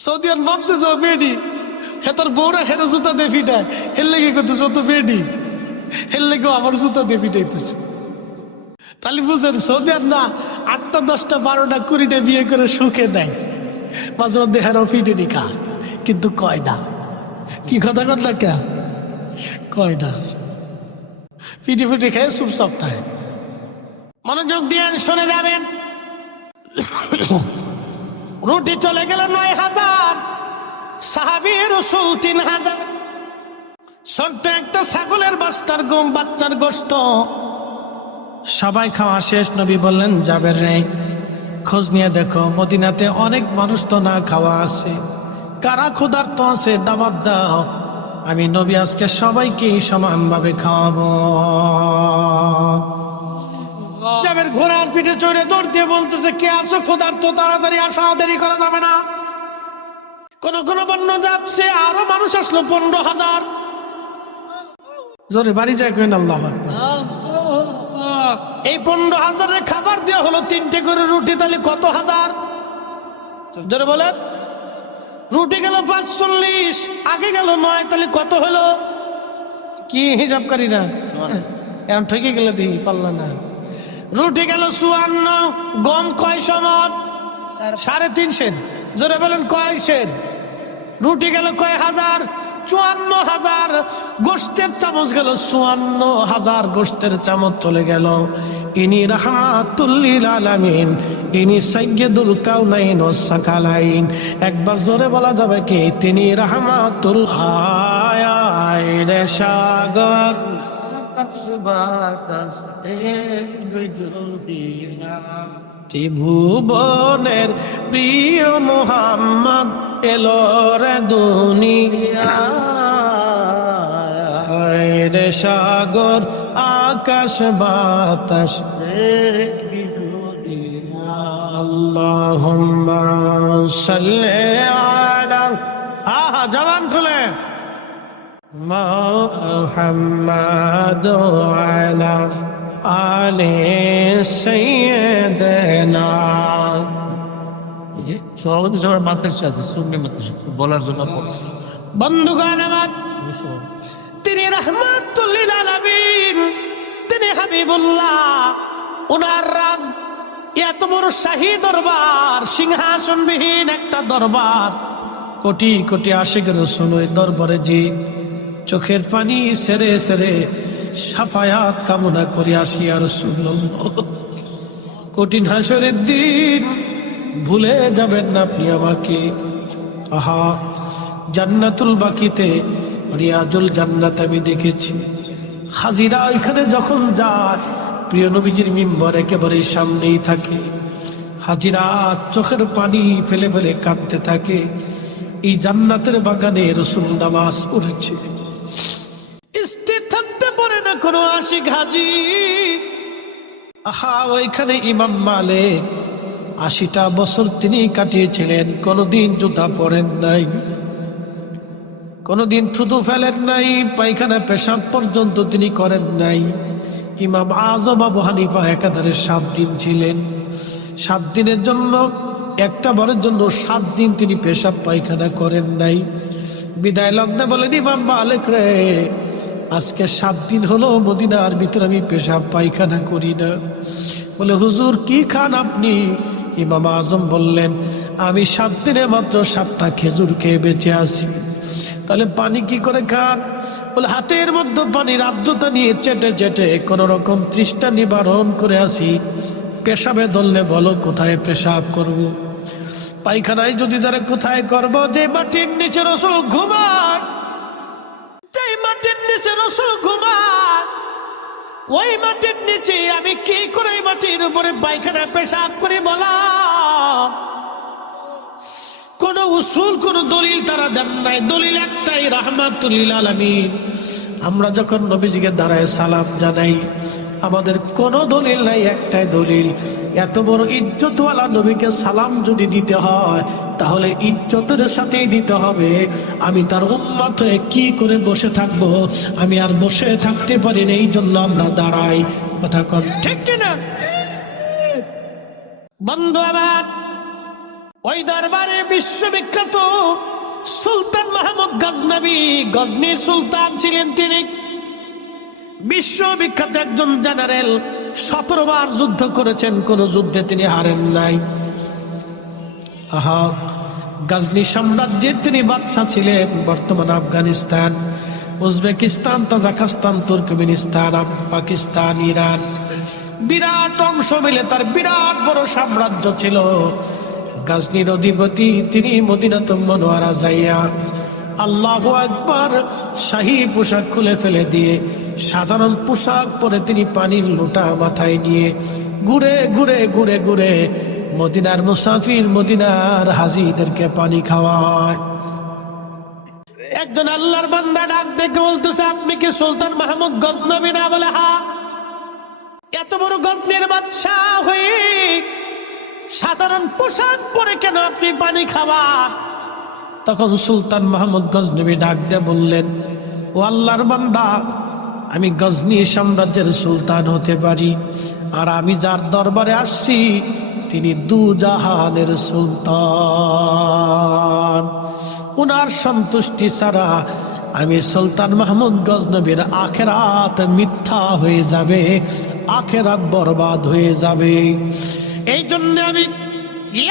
সৌদিয়ান ভাবছে যে বেডি, হে তোর বউরা হেরে জুতা দিয়ে ফিটায়, এর লেগে করতেছ তো বেডি, এর লেগেও আমার জুতা দিয়ে ফিটাইতেছে। তাহলে বুঝেন, সৌদিয়ান না 8টা 10টা 12টা 20টা বিয়ে করে সুখে দেয়, মাঝে মধ্যে হেরাও ফিটে নি খা, কিন্তু কয় না। কি কথা কর না কে কয় না, ফিটে ফিটে খেয়ে চুপচাপ থাকে। মনোযোগ দিয়ে শুনে যাবেন। রুটি চলে গেল 9,000, সাহাবী রাসূল 3,000, ছোট্ট একটা ছাগলের বাচ্চার গোশত সবাই খাওয়া শেষ। নবী বললেন, জাবের রে, খোঁজ নিয়ে দেখো মদিনাতে অনেক মানুষ তো না খাওয়া আছে, কারা ক্ষুধার্ত আছে দাওয়াত দাও, আমি নবী আজকে সবাইকে সমানভাবে খাওয়াবো। জাবের ঘোড়ার পিঠে চড়ে দৌড় দিয়ে বলতেছে, কে আছো ক্ষুধার্ত, তাড়াতাড়ি আসো, দেরি করা যাবে না। কোন কোন বন্য যাচ্ছে, আরো মানুষ আসলো 15,000। জোরে বাড়ি যায় কেন আল্লাহু আকবার। এই 15,000 খাবার দেওয়া হলো 3টে করে রুটি, তাহলে কত হাজার? জোরে বলেন। রুটি গেল 45, আগে গেল 9, তাহলে কত হলো? কি হিসাবকারী না এখন ঠকে গেলে দিই পারল না। রুটি গেল 54, গম কয় সমান? 350। জোরে বলেন কয় সের? রুটি গেল কয় হাজার? 54,000। গোশতের চামচ গেল 54,000, গোশতের চামচ চলে গেল। ইনি রাহমাতুল লিল আলামিন, ইনি সাইয়্যিদুল কাউনাইন ওয়াস সাকালাইন। একবার জোরে বলা যাবে কি? তিনি রাহমাতুল আয়ায় সাগর ত্রিভুবনের প্রিয় মোহাম্মদ এলো রে দুনিয়ায় রে, সাগর আকাশ বাতাস আল্লাহুম্মা সাল্লি আলা, আহা জবান খুলে, মুহাম্মাদ আলা আলে সাইয়্যিদিনা। সভাপতি সবার মাদ্রাসা আছে, সুন্নি মাদ্রাসা বলার জন্য বলছি। বন্ধুগণ আমার, তিনি রাহমাতুল লিল আলামিন, তিনি হাবিবুল্লাহ। ওনার রাজ এত বড় শাহী দরবার, সিংহাসনবিহীন একটা দরবার, কোটি কোটি আশিক রাসূল ওই দরবারে যে চোখের পানি সেরে সেরে সাফায়াত কামনা করে আসি। আর রাসূলুল্লাহ, কঠিন হাসরের দিন ভুলে যাবেন না আপনি আমাকে। আহা, জান্নাতুল বাকিতে রিয়াজুল জান্নাত আমি দেখেছি। হাজিরা ওইখানে যখন যায়, প্রিয় নবীজির মিম্বর একেবারে সামনেই থাকে। হাজিরা চোখের পানি ফেলে ফেলে কাঁদতে থাকে। এই জান্নাতের বাগানে রাসূল নামাজ পড়েছে, স্থির থাকতে পারে না কোনো আশিক হাজি। আহা, ওইখানে ইমাম মালিক 80টা বছর তিনি কাটিয়েছিলেন, কোনদিন জুতা পরেন নাই, কোনদিন থুতু ফেলেন নাই, পায়খানা পেশাব পর্যন্ত তিনি করেন নাই। ইমাম আজম আবু হানিফা একাধারে 7 দিন ছিলেন। 7 দিনের জন্য, একটা বারের জন্য 7 দিন তিনি পেশাব পায়খানা করেন নাই। বিদায় লগ্নে বলেন, ইমাম মালিক রে, আজকে 7 দিন হলো মদিনার ভিতরে আমি পেশাব পায়খানা করি না। বলে, হুজুর কি খান আপনি? ইমাম আজম বললেন, আমি 7 দিনে মাত্র 7টা খেজুর খেয়ে বেঁচে আছি। তাহলে পানি কি করে খান? বলে, হাতের মধ্যে পানির আর্দ্রতা নিয়ে চেটে চেটে কোন রকম তৃষ্ণা নিবারণ করে আসি। পেশাবে ধরলে বলো কোথায় পেশাব করব? পায়খানায় যদি ধরে কোথায় করব? যে মাটির নিচে রাসূল ঘুমায়, যে মাটির নিচে রাসূল ঘুমায়, ওই মাটির নিচে আমি কি করে এই মাটির উপরে পায়খানা পেশাব করি বলা? কোন উসুল, কোন দলিল তারা দেন নাই। দলিল একটাই, রাহমাতুল লিল আলামিন। আমরা যখন নবীজিকে দাঁড়ায় সালাম জানাই, আমাদের কোনো দলিল নাই, একটাই দলিল। এত বড় ইজ্জতওয়ালা নবীকে সালাম যদি দিতে হয়, তাহলে ইজ্জতের সাথেই দিতে হবে। আমি তার উম্মত হয়ে কি করে বসে থাকবো? আমি আর বসে থাকতে পারি না, এই জন্য আমরা দাঁড়াই। কথা কন ঠিক কিনা? বন্ধু আমার, ওই দরবারে বিশ্ববিখ্যাত সুলতান মাহমুদ গজনবী, গজনীর সুলতান ছিলেন তিনি। বিশ্ববিখ্যাত একজন জেনারেল, 17 বার যুদ্ধ করেছেন, কোন যুদ্ধে তিনি হারেন নাই। আহা, গজনী সাম্রাজ্যের তিনি বাদশা ছিলেন। বর্তমান Afghanistan, Uzbekistan, Tajikistan, Turkmenistan, Pakistan, Iran, বিরাট অংশ মিলে তার বিরাট বড় সাম্রাজ্য ছিল। গজনীর অধিপতি তিনি মদিনাতুল মুনাওয়ারা যাইয়া আল্লাহু আকবার। শাহী পোশাক খুলে ফেলে দিয়ে সাধারণ পোশাক পরে তিনি পানির লোটা মাথায় নিয়ে ঘুরে ঘুরে ঘুরে ঘুরে মদিনার মুসাফির, মদিনার হাজীদেরকে পানি খাওয়ায়। একজন আল্লাহর বান্দা ডাক দেখে বলতেছে, আপনি কি সুলতান মাহমুদ গজনবী না? বলে হ্যাঁ। এত বড় গজনীর বাদশা হয়ে সাধারণ পোশাক পরে কেন আপনি পানি খাবার? তখন সুলতান মাহমুদ গজনবী ডাক দিয়ে বললেন, ও আল্লাহর বান্দা, আমি গজনী সাম্রাজ্যের সুলতান হতে পারি, আর আমি যার দরবারে আসছি তিনি দুজাহানের সুলতান। উনার সন্তুষ্টি ছাড়া আমি সুলতান মাহমুদ গজনবীর আখেরাত মিথ্যা হয়ে যাবে, আখেরাত বরবাদ হয়ে যাবে। এই জন্য আমি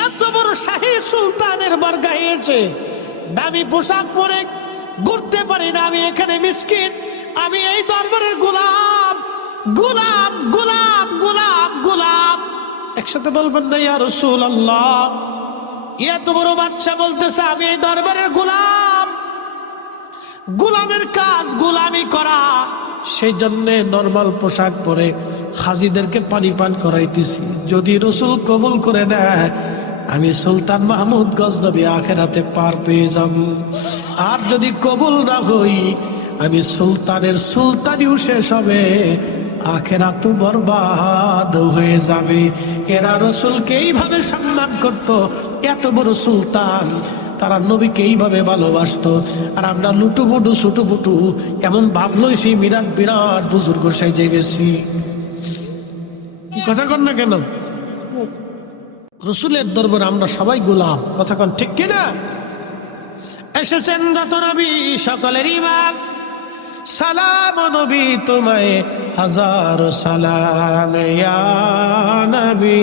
এত বড় শাহী সুলতানের বরগাহে এসে দামি পোশাক পরে ঘুরতে পারি না। আমি এখানে মিসকিন, আমি এই দরবারের গোলাম, গোলাম গোলাম গোলাম গোলাম। একসাথে বলবেন না ইয়া রাসূলুল্লাহ? এত বড় বাদশা বলতেছে আমি এই দরবারের গোলাম, গোলামের কাজ গোলামি করা। সেই জন্য নরমাল পোশাক পরে হাজীদেরকে পানি পান করাইতেছি। যদি রসুল কবুল করে নেয়, আমি সুলতান মাহমুদ গজনবী আখেরাতে পার পেয়ে যাব। আর যদি কবুল না হই, আমি সুলতানের সুলতানিও শেষ হবে, আখেরাত বরবাদ হয়ে যাবে। এরা রসুলকে এইভাবে সম্মান করত, এত বড় সুলতান, তারা নবীকে এইভাবে ভালোবাসতো। আর আমরা লুটুপুটু ছুটুপুটু এমন ভাবলইছি বিরাট বিরাট বুজুর্গ সাইজে গেছি। কথা কন না কেন? রসুলের দরবারে আমরা সবাই গোলাম, কথা কন ঠিক কিনা? এসেছেন রত নবী সকলের ইমাম, সালাম নবী তোমায় হাজার সালাম ইয়া নবী।